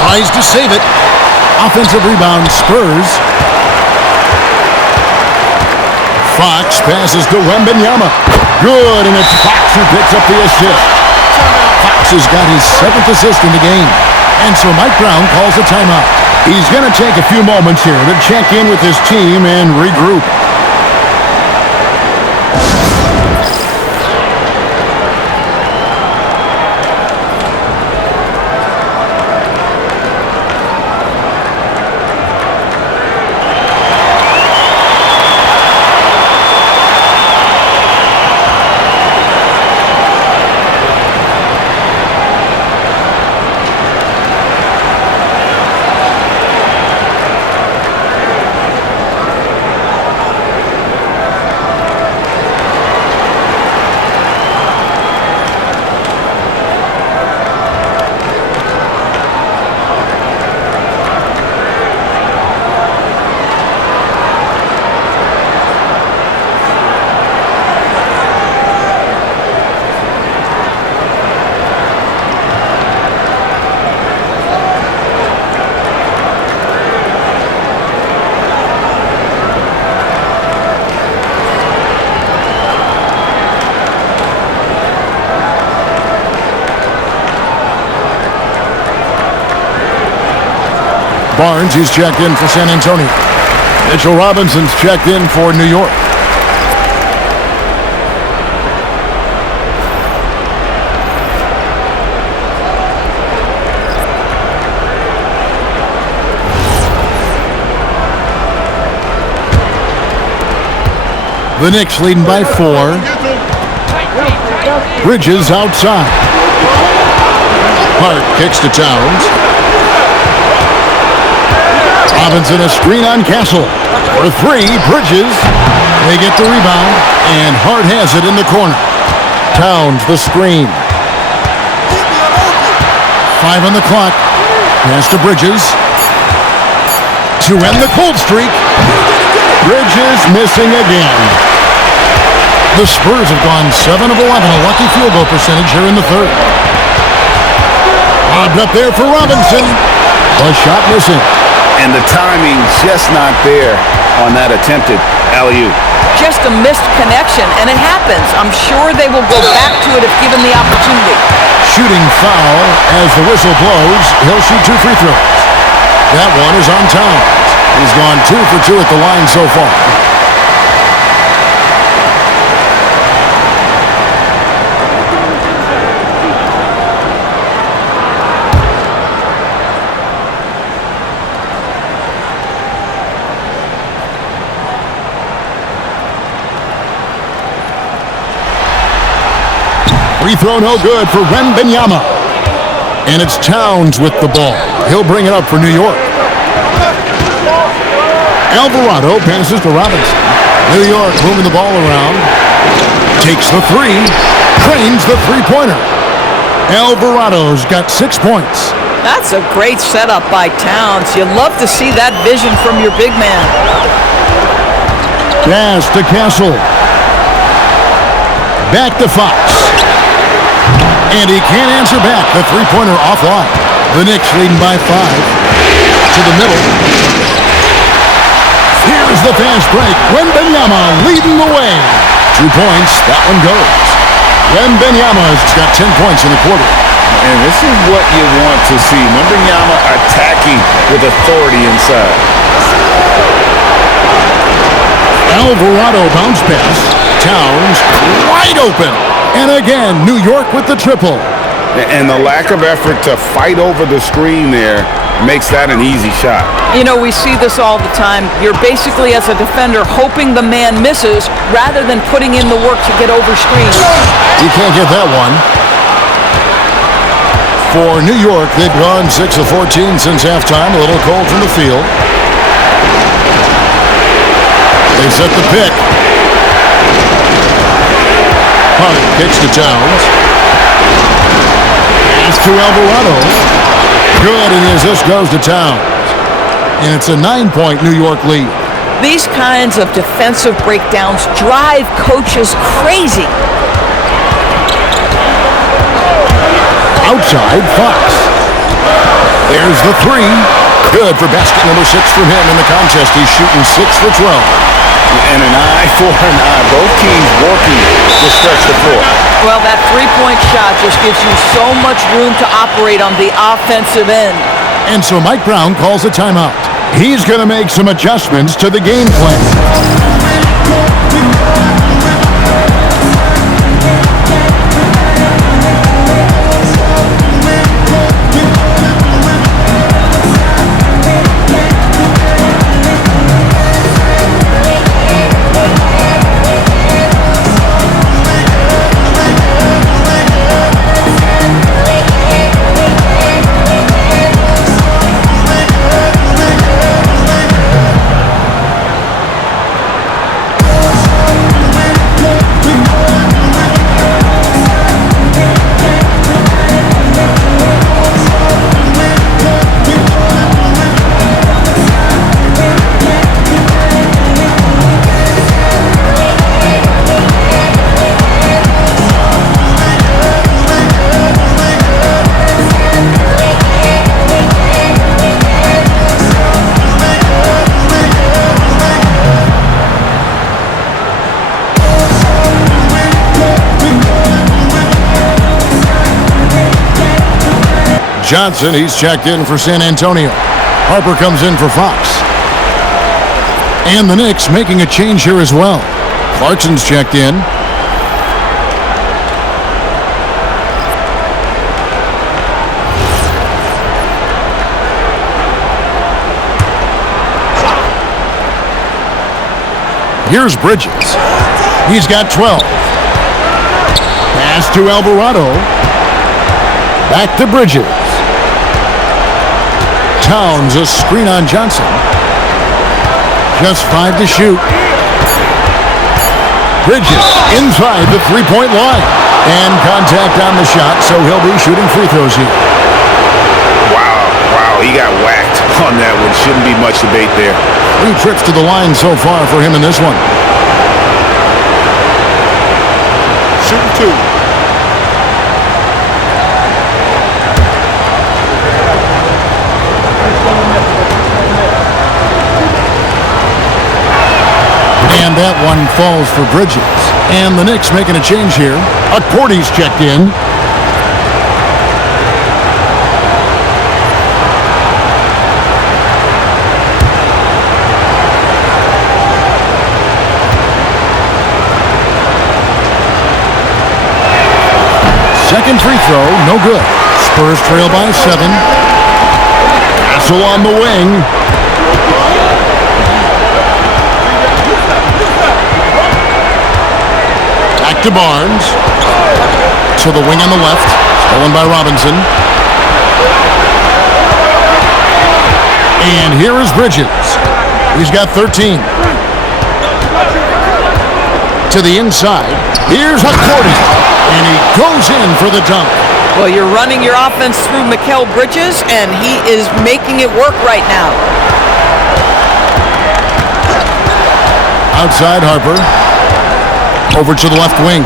Tries to save it. Offensive rebound, Spurs. Fox passes to Wembanyama. Good, and it's Fox who picks up the assist. Fox has got his 7th assist in the game. And so Mike Brown calls a timeout. He's going to take a few moments here to check in with his team and regroup. Barnes, he's checked in for San Antonio. Mitchell Robinson's checked in for New York. The Knicks leading by 4. Bridges outside. Hart kicks to Towns. Robinson a screen on Castle. For 3, Bridges. They get the rebound, and Hart has it in the corner. Towns the screen. 5 on the clock. Pass to Bridges. To end the cold streak. Bridges missing again. The Spurs have gone 7 of 11, a lucky field goal percentage here in the third. Lobbed up there for Robinson. A shot missing. And the timing just not there on that attempted alley-oop. Just a missed connection, and it happens. I'm sure they will go back to it if given the opportunity. Shooting foul as the whistle blows. He'll shoot 2 free throws. That one is on Towns. He's gone 2 for 2 at the line so far. Free throw no good for Wembanyama. And it's Towns with the ball. He'll bring it up for New York. Alvarado passes to Robinson. New York moving the ball around. Takes the 3. Trains the three-pointer. Alvarado's got 6 points. That's a great setup by Towns. You love to see that vision from your big man. Pass to Castle. Back to Fox. And he can't answer back. The three-pointer offline. The Knicks leading by 5. To the middle. Here's the fast break. Wembanyama leading the way. 2 points. That one goes. Wembanyama's got 10 points in the quarter. And this is what you want to see. Wembanyama attacking with authority inside. Alvarado bounce pass. Towns wide open. And again, New York with the triple. And the lack of effort to fight over the screen there makes that an easy shot. You know, we see this all the time. You're basically, as a defender, hoping the man misses rather than putting in the work to get over screens. You can't get that one. For New York, they've gone 6 of 14 since halftime. A little cold from the field. They set the pick. Hart kicks to Towns. Pass to Alvarado. Good, and the assist goes to Towns. And it's a 9-point New York lead. These kinds of defensive breakdowns drive coaches crazy. Outside, Fox. There's the 3. Good for basket number 6 from him in the contest. He's shooting 6 for 12. And an eye for an eye. Both teams working to stretch the floor. Well, that three-point shot just gives you so much room to operate on the offensive end. And so Mike Brown calls a timeout. He's going to make some adjustments to the game plan. Johnson, he's checked in for San Antonio. Harper comes in for Fox. And the Knicks making a change here as well. Clarkson's checked in. Here's Bridges. He's got 12. Pass to Alvarado. Back to Bridges. Towns, a screen on Johnson. Just 5 to shoot. Bridges inside the three-point line. And contact on the shot, so he'll be shooting free throws here. Wow, he got whacked on that one. Shouldn't be much debate there. 3 trips to the line so far for him in this one. Shooting 2. And that one falls for Bridges. And the Knicks making a change here. Accordy's checked in. Second free throw, no good. Spurs trail by 7. Castle on the wing. To Barnes. To the wing on the left. Stolen by Robinson. And here is Bridges. He's got 13. To the inside. Here's Accordy. And he goes in for the dunk. Well, you're running your offense through Mikal Bridges, and he is making it work right now. Outside Harper. Over to the left wing.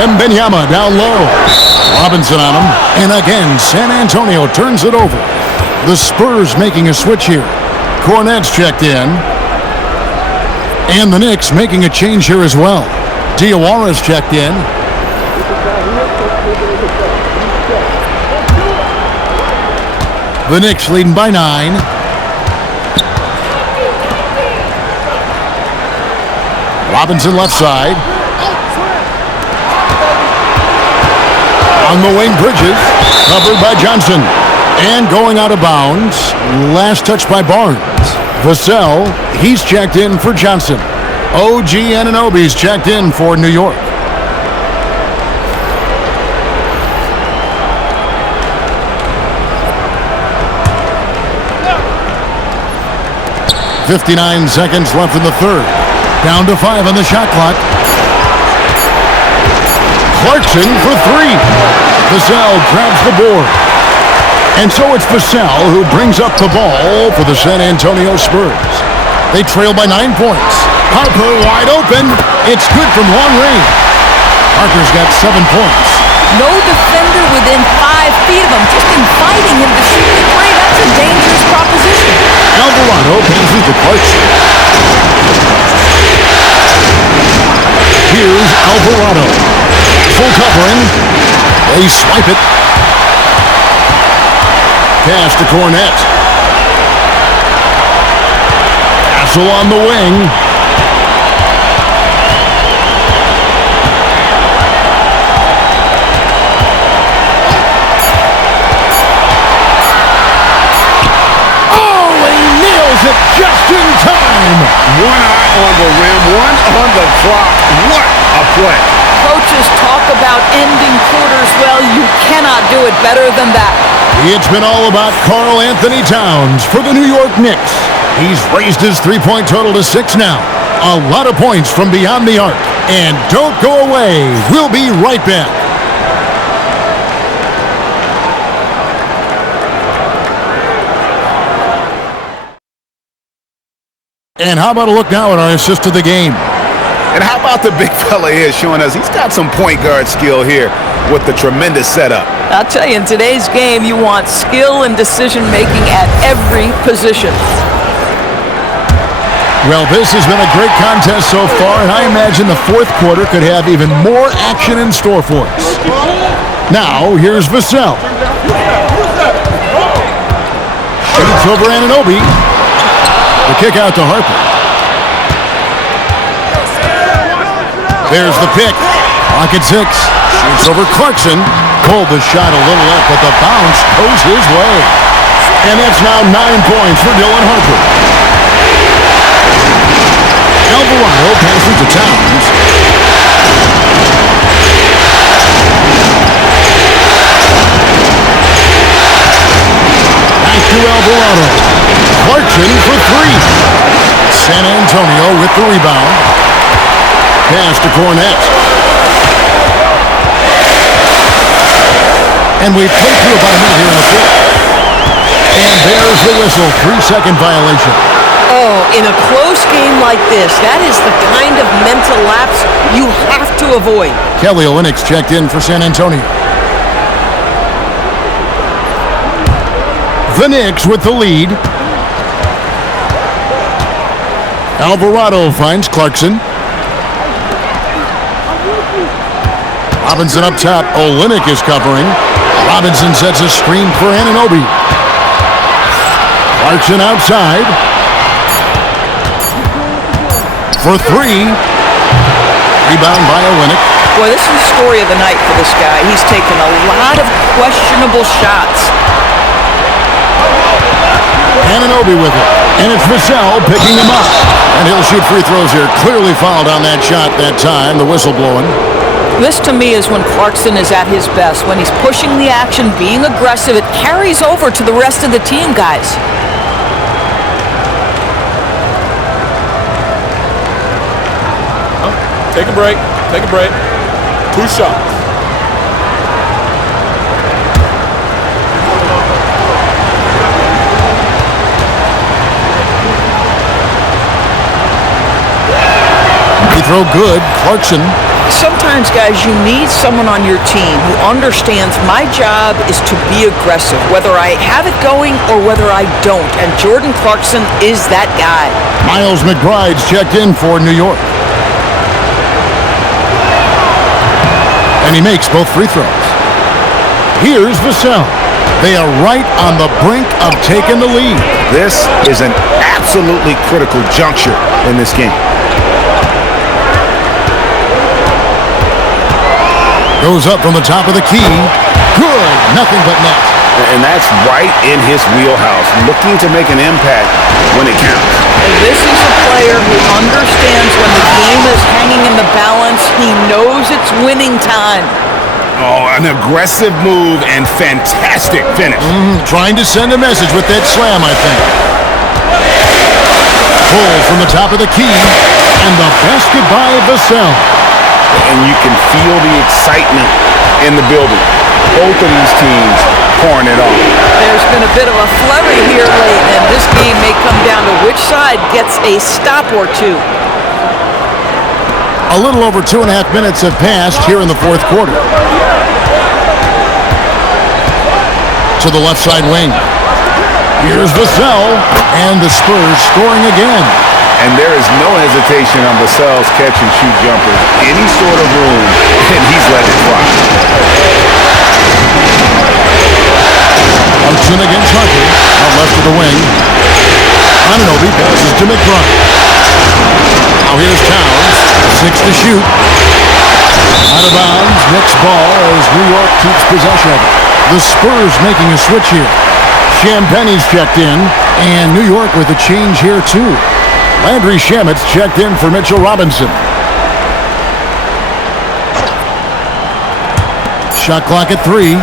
Wembanyama down low. Robinson on him. And again, San Antonio turns it over. The Spurs making a switch here. Cornette's checked in. And the Knicks making a change here as well. Diawara's checked in. The Knicks leading by 9. Robinson left side. On the wing, Bridges. Covered by Johnson. And going out of bounds. Last touch by Barnes. Vassell, he's checked in for Johnson. OG Anunoby's checked in for New York. .59 seconds left in the third. Down to 5 on the shot clock. Clarkson for 3. Vassell grabs the board. And so it's Vassell who brings up the ball for the San Antonio Spurs. They trail by 9 points. Harper wide open. It's good from long range. Harper's got 7 points. No defender within 5 feet of him, just inviting him to shoot the three. That's a dangerous proposition. Alvarado passes to Clarkson. Here's Alvarado. Full covering. They swipe it. Pass to Cornette. Castle on the wing. Oh, he nails it just in time. One eye on the rim, one on the clock. What a play. Coaches talk about ending quarters. Well, you cannot do it better than that. It's been all about Karl Anthony Towns for the New York Knicks. He's raised his three-point total to 6 now. A lot of points from beyond the arc. And don't go away. We'll be right back. And how about a look now at our assist to the game? And how about the big fella here showing us he's got some point guard skill here with the tremendous setup. I'll tell you, in today's game, you want skill and decision-making at every position. Well, this has been a great contest so far, and I imagine the fourth quarter could have even more action in store for us. Now, here's Vassell. over Anunoby. The kick out to Harper. There's the pick. Pocket 6. Shoots over Clarkson. Pulled the shot a little up, but the bounce goes his way. And that's now 9 points for Dylan Harper. Alvarado passes to Towns. Back to Alvarado. Clarkson for 3. San Antonio with the rebound. Pass to Cornette. And we've played through about a minute here in the fourth. And there's the whistle. 3-second violation. Oh, in a close game like this, that is the kind of mental lapse you have to avoid. Kelly Olynyk checked in for San Antonio. The Knicks with the lead. Alvarado finds Clarkson. Robinson up top. Olynyk is covering. Robinson sets a screen for Anunoby. Clarkson outside. For 3. Rebound by Olynyk. Boy, this is the story of the night for this guy. He's taken a lot of questionable shots. Anunoby with it. And it's Vassell picking him up. And he'll shoot free throws here. Clearly fouled on that shot that time. The whistle blowing. This, to me, is when Clarkson is at his best. When he's pushing the action, being aggressive, it carries over to the rest of the team, guys. Take a break. Take a break. 2 shots. Free throw good. Clarkson. Sometimes, guys, you need someone on your team who understands my job is to be aggressive, whether I have it going or whether I don't. And Jordan Clarkson is that guy. Miles McBride's checked in for New York. And he makes both free throws. Here's Vassell. They are right on the brink of taking the lead. This is an absolutely critical juncture in this game. Goes up from the top of the key. Good. Nothing but net. And that's right in his wheelhouse, looking to make an impact when it counts. And this is a player who understands when the game is hanging in the balance. He knows it's winning time. Oh, an aggressive move and fantastic finish. Trying to send a message with that slam, I think. Pull from the top of the key. And the basket by Vassell. And you can feel the excitement in the building. Both of these teams pouring it on. There's been a bit of a flurry here late, and this game may come down to which side gets a stop or two. A little over 2.5 minutes have passed here in the fourth quarter. To the left side wing. Here's Vassell, and the Spurs scoring again. And there is no hesitation on Vassell's catch-and-shoot jumper. Any sort of room, and he's let it fly. Clarkson against Harper. Out left of the wing. Anunoby passes to McBride. Now here's Towns. 6 to shoot. Out of bounds. Knicks ball as New York keeps possession of it. The Spurs making a switch here. Champagne's checked in. And New York with a change here too. Landry Shamet's checked in for Mitchell Robinson. Shot clock at 3.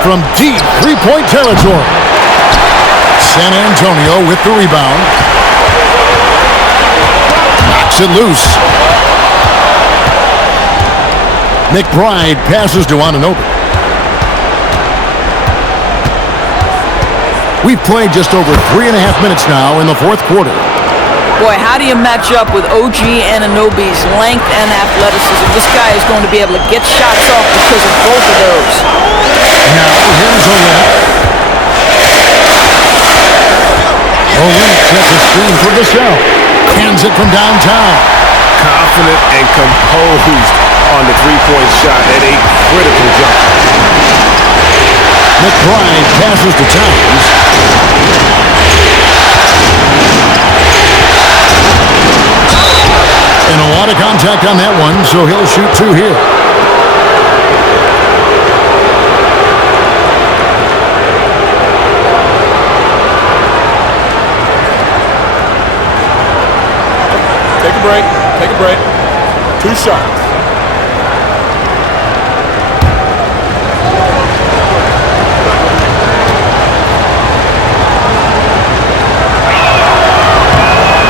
From deep three-point territory. San Antonio with the rebound. Knocks it loose. McBride passes to Anunoby. We've played just over 3.5 minutes now in the fourth quarter. Boy, how do you match up with OG Anunoby's length and athleticism? This guy is going to be able to get shots off because of both of those. Now, here's Olynyk. Olynyk sets a screen for Vassell. Hands it from downtown. Confident and composed on the three-point shot at a critical juncture. McBride passes to Towns. lot of contact on that one, so he'll shoot 2 here. Take a break. Take a break. 2 shots.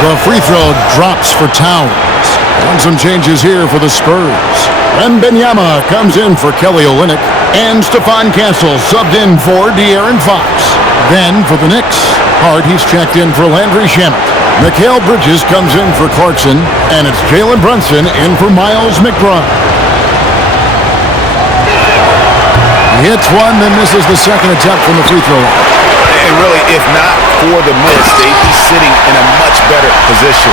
The free throw drops for Towns. And some changes here for the Spurs. Wembanyama comes in for Kelly Olynyk. And Stephon Castle subbed in for De'Aaron Fox. Then for the Knicks, Hart, he's checked in for Landry Shamet. Mikal Bridges comes in for Clarkson. And it's Jalen Brunson in for Miles McBride. He hits one, then misses the second attempt from the free throw line. And really, if not for the miss, they'd be sitting in a much better position.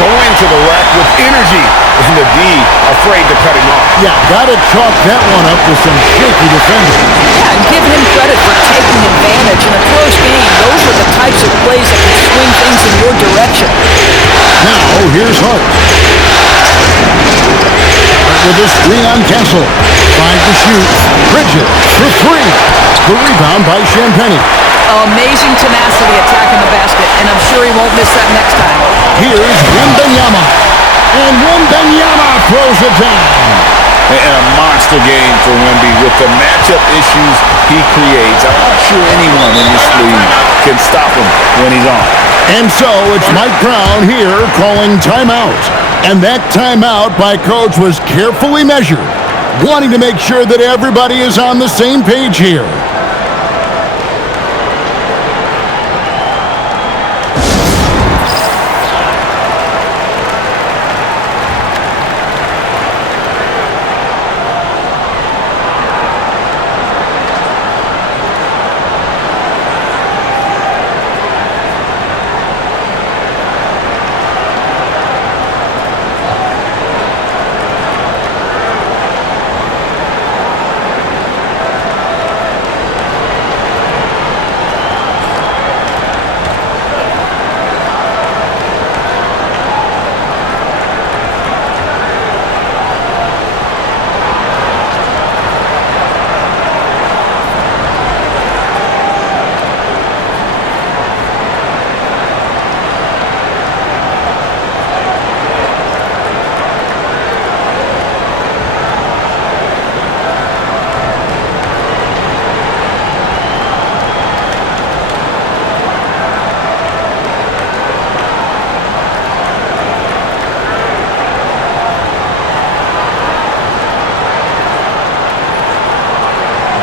Going to the rack with energy, and the D afraid to cut him off. Yeah, got to chalk that one up with some shaky defending. Yeah, and give him credit for taking advantage. In a close game, those are the types of plays that can swing things in your direction. Now, here's Hart. With a screen on Castle. Trying to shoot. Bridges for 3. The rebound by Champagnie. Amazing tenacity attacking the basket, and I'm sure he won't miss that next time. Here's Wembanyama. And Wembanyama throws it down. And a monster game for Wemby with the matchup issues he creates. I'm not sure anyone in this league can stop him when he's on. And so it's Mike Brown here calling timeout. And that timeout by Coach was carefully measured, wanting to make sure that everybody is on the same page here.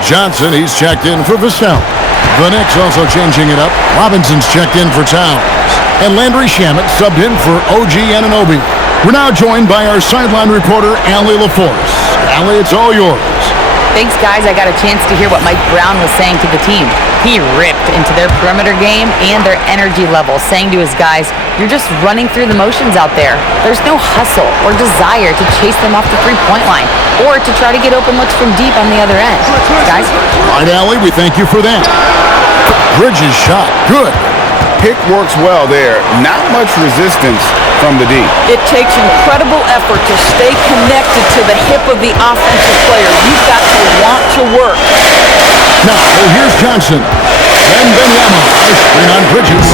Johnson, he's checked in for Vassell. The Knicks also changing it up. Robinson's checked in for Towns. And Landry Shamet subbed in for OG Anunoby. We're now joined by our sideline reporter, Allie LaForce. Allie, it's all yours. Thanks, guys. I got a chance to hear what Mike Brown was saying to the team. He ripped into their perimeter game and their energy level, saying to his guys, you're just running through the motions out there. There's no hustle or desire to chase them off the three-point line or to try to get open looks from deep on the other end. Guys? All right, Allie, we thank you for that. Bridges shot. Good. Pick works well there. Not much resistance from the D. It takes incredible effort to stay connected to the hip of the offensive player. You've got to want to work. Now, here's Johnson. Wembanyama, a screen on Bridges.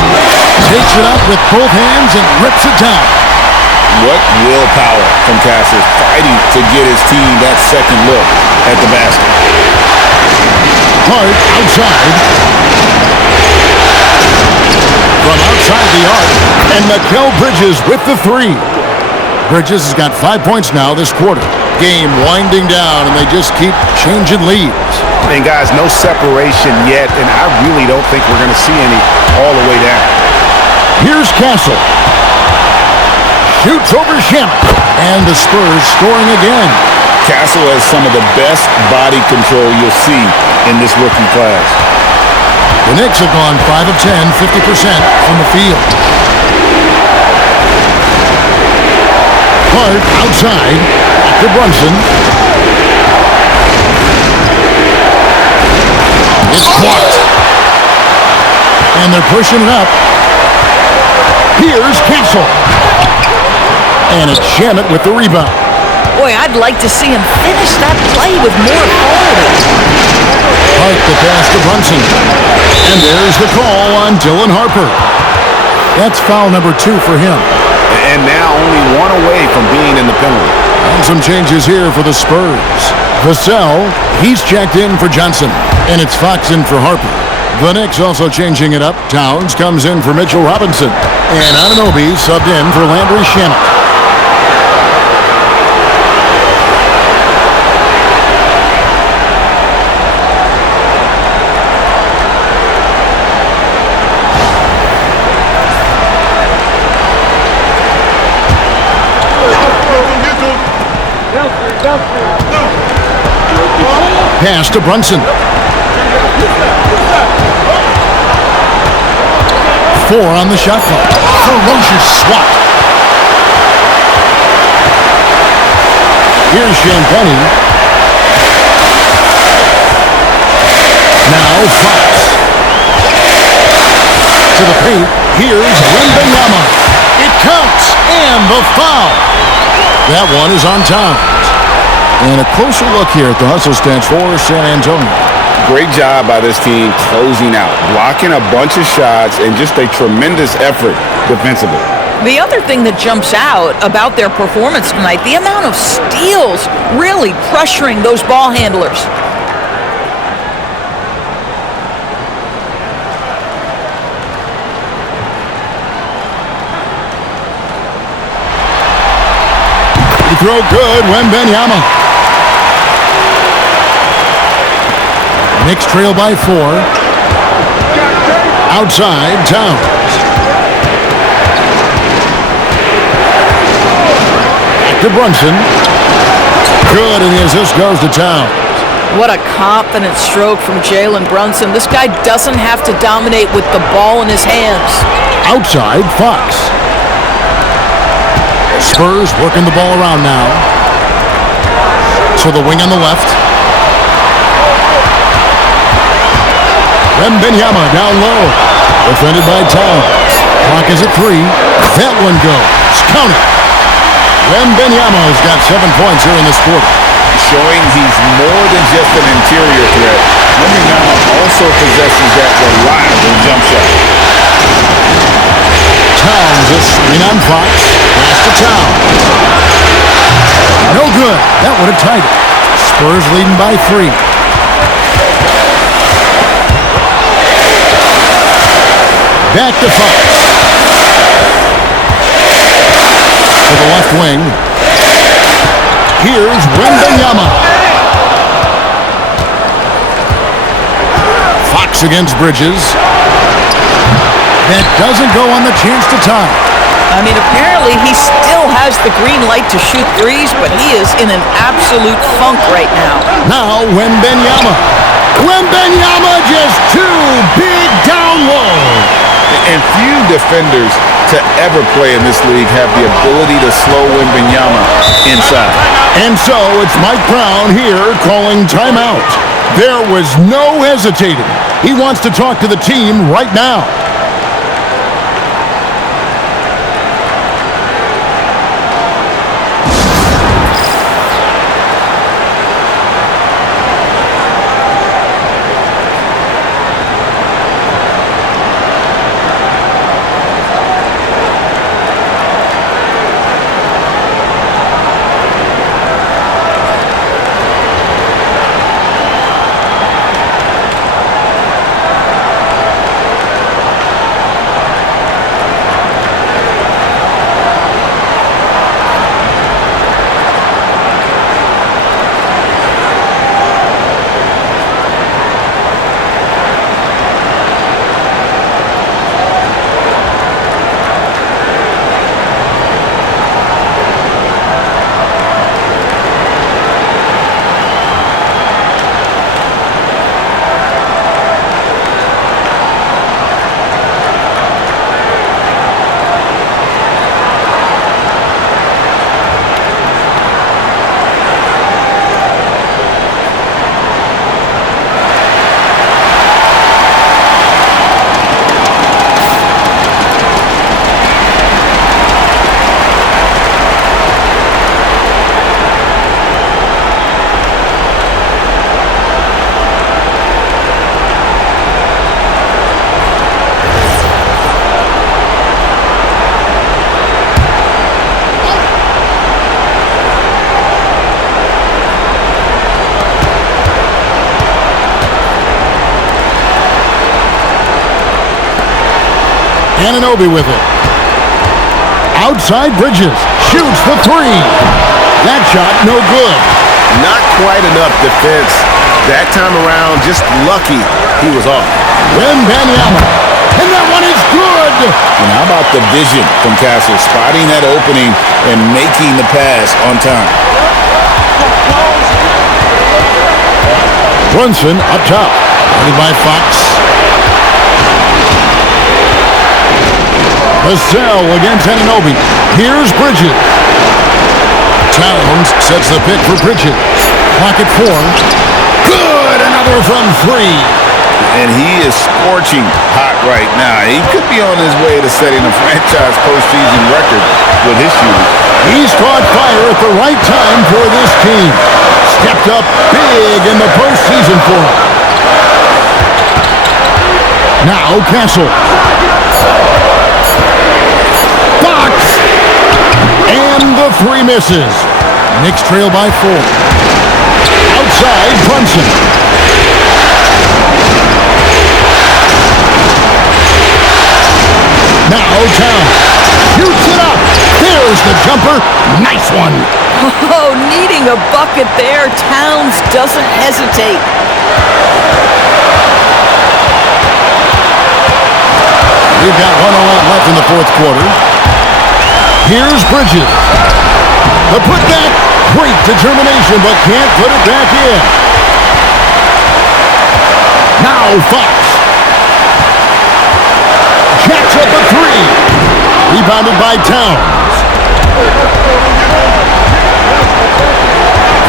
Takes it up with both hands and rips it down. What willpower from Castle, fighting to get his team that second look at the basket. Hart outside. From outside the arc, and Mikal Bridges with the 3. Bridges has got 5 points now this quarter. Game winding down, and they just keep changing leads. And guys, no separation yet, and I really don't think we're going to see any all the way down. Here's Castle. Shoots over Shamet, and the Spurs scoring again. Castle has some of the best body control you'll see in this rookie class. The Knicks have gone 5 of 10, 50% from the field. Hart outside to Brunson. It's blocked. And they're pushing it up. Here's Castle. And it's Shamit with the rebound. Boy, I'd like to see him finish that play with more authority. Hart the pass to Brunson. And there's the call on Dylan Harper. That's foul number 2 for him. And now only one away from being in the penalty. And some changes here for the Spurs. Vassell, he's checked in for Johnson. And it's Fox in for Harper. The Knicks also changing it up. Towns comes in for Mitchell Robinson. And Anunoby subbed in for Landry Shamit. Pass to Brunson. 4 on the shot clock. Ferocious swat. Here's Champagnie. Now Fox. To the paint. Here's Wembanyama. It counts. And the foul. That one is on Towns. And a closer look here at the hustle stats for San Antonio. Great job by this team closing out, blocking a bunch of shots, and just a tremendous effort defensively. The other thing that jumps out about their performance tonight, the amount of steals really pressuring those ball handlers. Throw good, Wembanyama. Knicks trail by 4. Outside, Towns. Back to Brunson. Good, and the assist goes to Towns. What a confident stroke from Jalen Brunson. This guy doesn't have to dominate with the ball in his hands. Outside, Fox. Spurs working the ball around now. To the wing on the left. Wembanyama down low. Defended by Towns. Clock is at 3. That one goes. Counted. Wembanyama's got 7 points here in this quarter. Showing he's more than just an interior threat. Wembanyama also possesses that reliable jump shot. Towns is screen on Fox. Pass to Towns. No good. That would have tied it. Spurs leading by 3. Back to Fox. To the left wing. Here's Wembanyama. Fox against Bridges. That doesn't go on the chance to tie. I mean, apparently he still has the green light to shoot threes, but he is in an absolute funk right now. Now Wembanyama. Wembanyama just too big down low. And few defenders to ever play in this league have the ability to slow Wembanyama inside. And so it's Mike Brown here calling timeout. There was no hesitating. He wants to talk to the team right now. Anunoby with it. Outside Bridges. Shoots the three. That shot no good. Not quite enough defense that time around. Just lucky he was off. Wembanyama. And that one is good. And how about the vision from Castle, spotting that opening and making the pass on time. Brunson up top. Running by Fox. Vassell against Anunoby. Here's Bridges. Towns sets the pick for Bridges. Clock at 4. Good! Another from 3. And he is scorching hot right now. He could be on his way to setting a franchise postseason record with his shooting. He's caught fire at the right time for this team. Stepped up big in the postseason for him. Now Castle. Fox! And the 3 misses. Knicks trail by 4. Outside Brunson. Now Towns shoots it up. There's the jumper. Nice one. Oh, needing a bucket there. Towns doesn't hesitate. We've got 1:08 left in the 4th quarter. Here's Bridges. The putback, great determination, but can't put it back in. Now Fox. Jacks up a 3. Rebounded by Towns.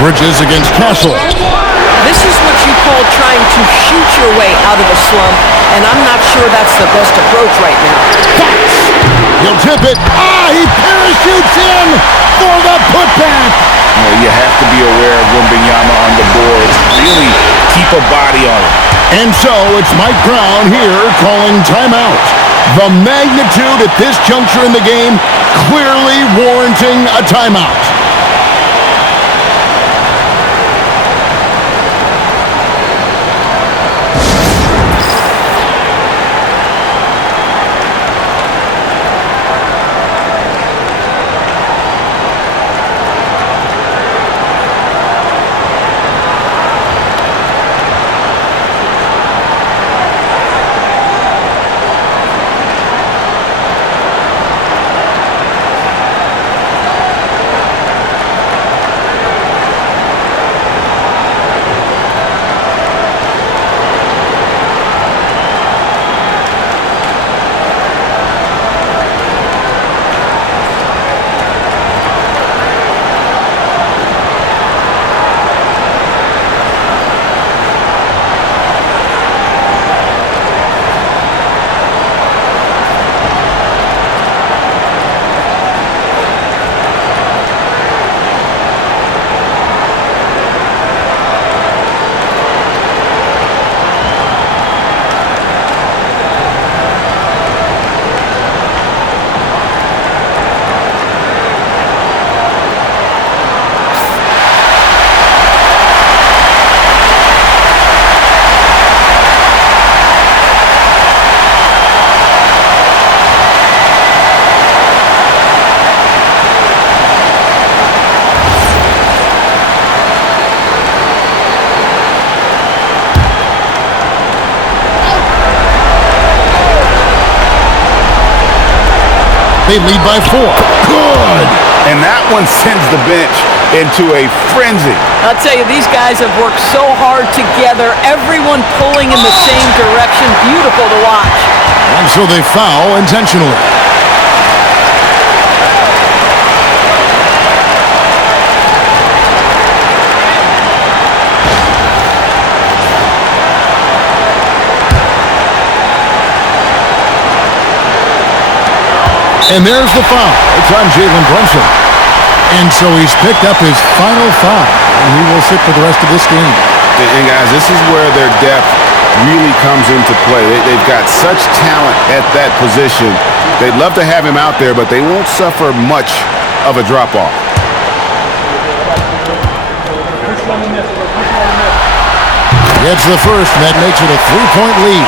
Bridges against Castle. This is what you call trying to shoot your way out of a slump, and I'm not sure that's the best approach right now. Fox. He'll tip it. He parachutes in for the putback. You have to be aware of Wembanyama on the boards. Really keep a body on it. And so it's Mike Brown here calling timeout. The magnitude at this juncture in the game clearly warranting a timeout. They lead by 4. Good. And that one sends the bench into a frenzy. I'll tell you, these guys have worked so hard together, everyone pulling in the same direction. Beautiful to watch. And so they foul intentionally. And there's the foul. It's on Jalen Brunson. And so he's picked up his final foul, and he will sit for the rest of this game. And guys, this is where their depth really comes into play. They've got such talent at that position. They'd love to have him out there, but they won't suffer much of a drop-off. Gets the first, and that makes it a 3-point lead.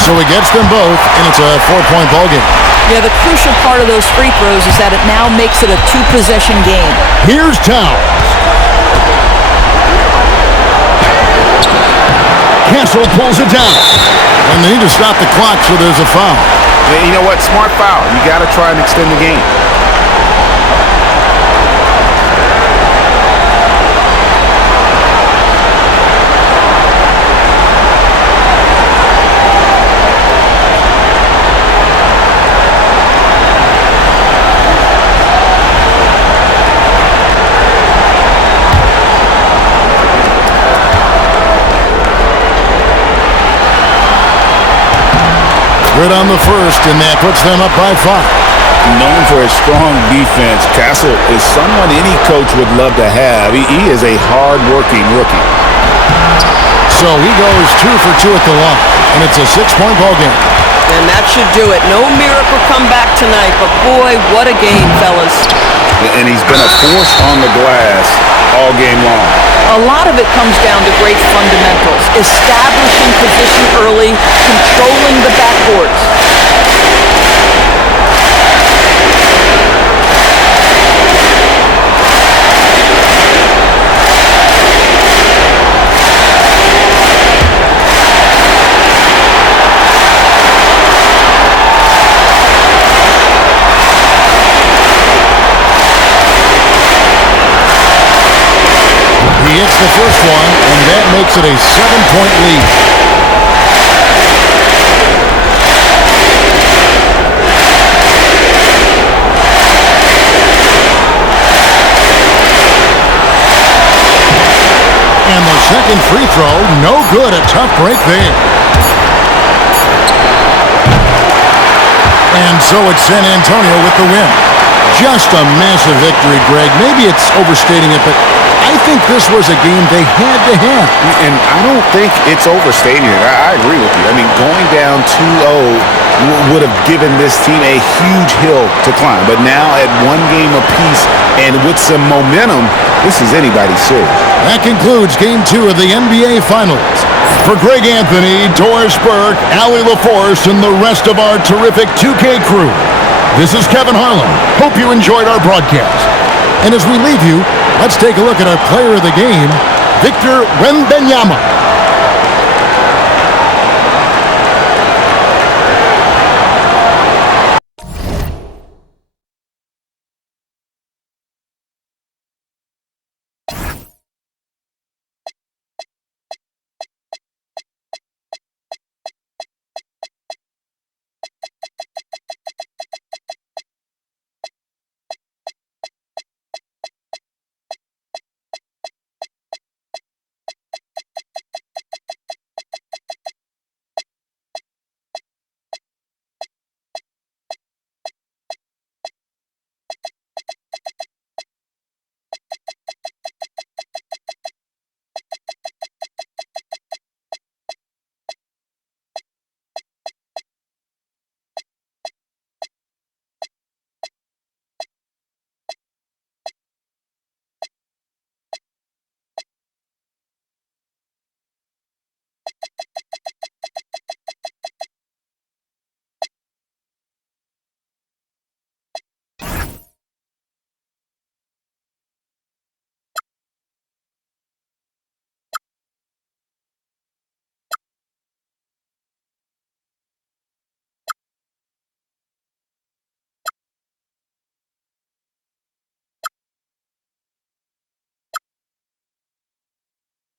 So he gets them both, and it's a 4-point ball game. Yeah, the crucial part of those free throws is that it now makes it a 2-possession game. Here's Towns. Castle pulls it down. And they need to stop the clock, so there's a foul. You know what? Smart foul. You got to try and extend the game. Good on the first, and that puts them up by 5. Known for his strong defense, Castle is someone any coach would love to have. He is a hard-working rookie. So he goes 2 for 2 at the line, and it's a 6-point ball game. And that should do it. No miracle comeback tonight, but boy, what a game, fellas. And he's been a force on the glass all game long. A lot of it comes down to great fundamentals. Establishing position early, controlling the backboards. He hits the first one, and that makes it a 7-point lead. And the second free throw, no good. A tough break there. And so it's San Antonio with the win. Just a massive victory, Greg. Maybe it's overstating it, but I think this was a game they had to have. And I don't think it's overstating it. I agree with you. I mean, going down 2-0 would have given this team a huge hill to climb. But now at 1 game apiece and with some momentum, this is anybody's series. That concludes Game 2 of the NBA Finals. For Greg Anthony, Doris Burke, Allie LaForce, and the rest of our terrific 2K crew, this is Kevin Harlan. Hope you enjoyed our broadcast. And as we leave you, let's take a look at our player of the game, Victor Wembanyama.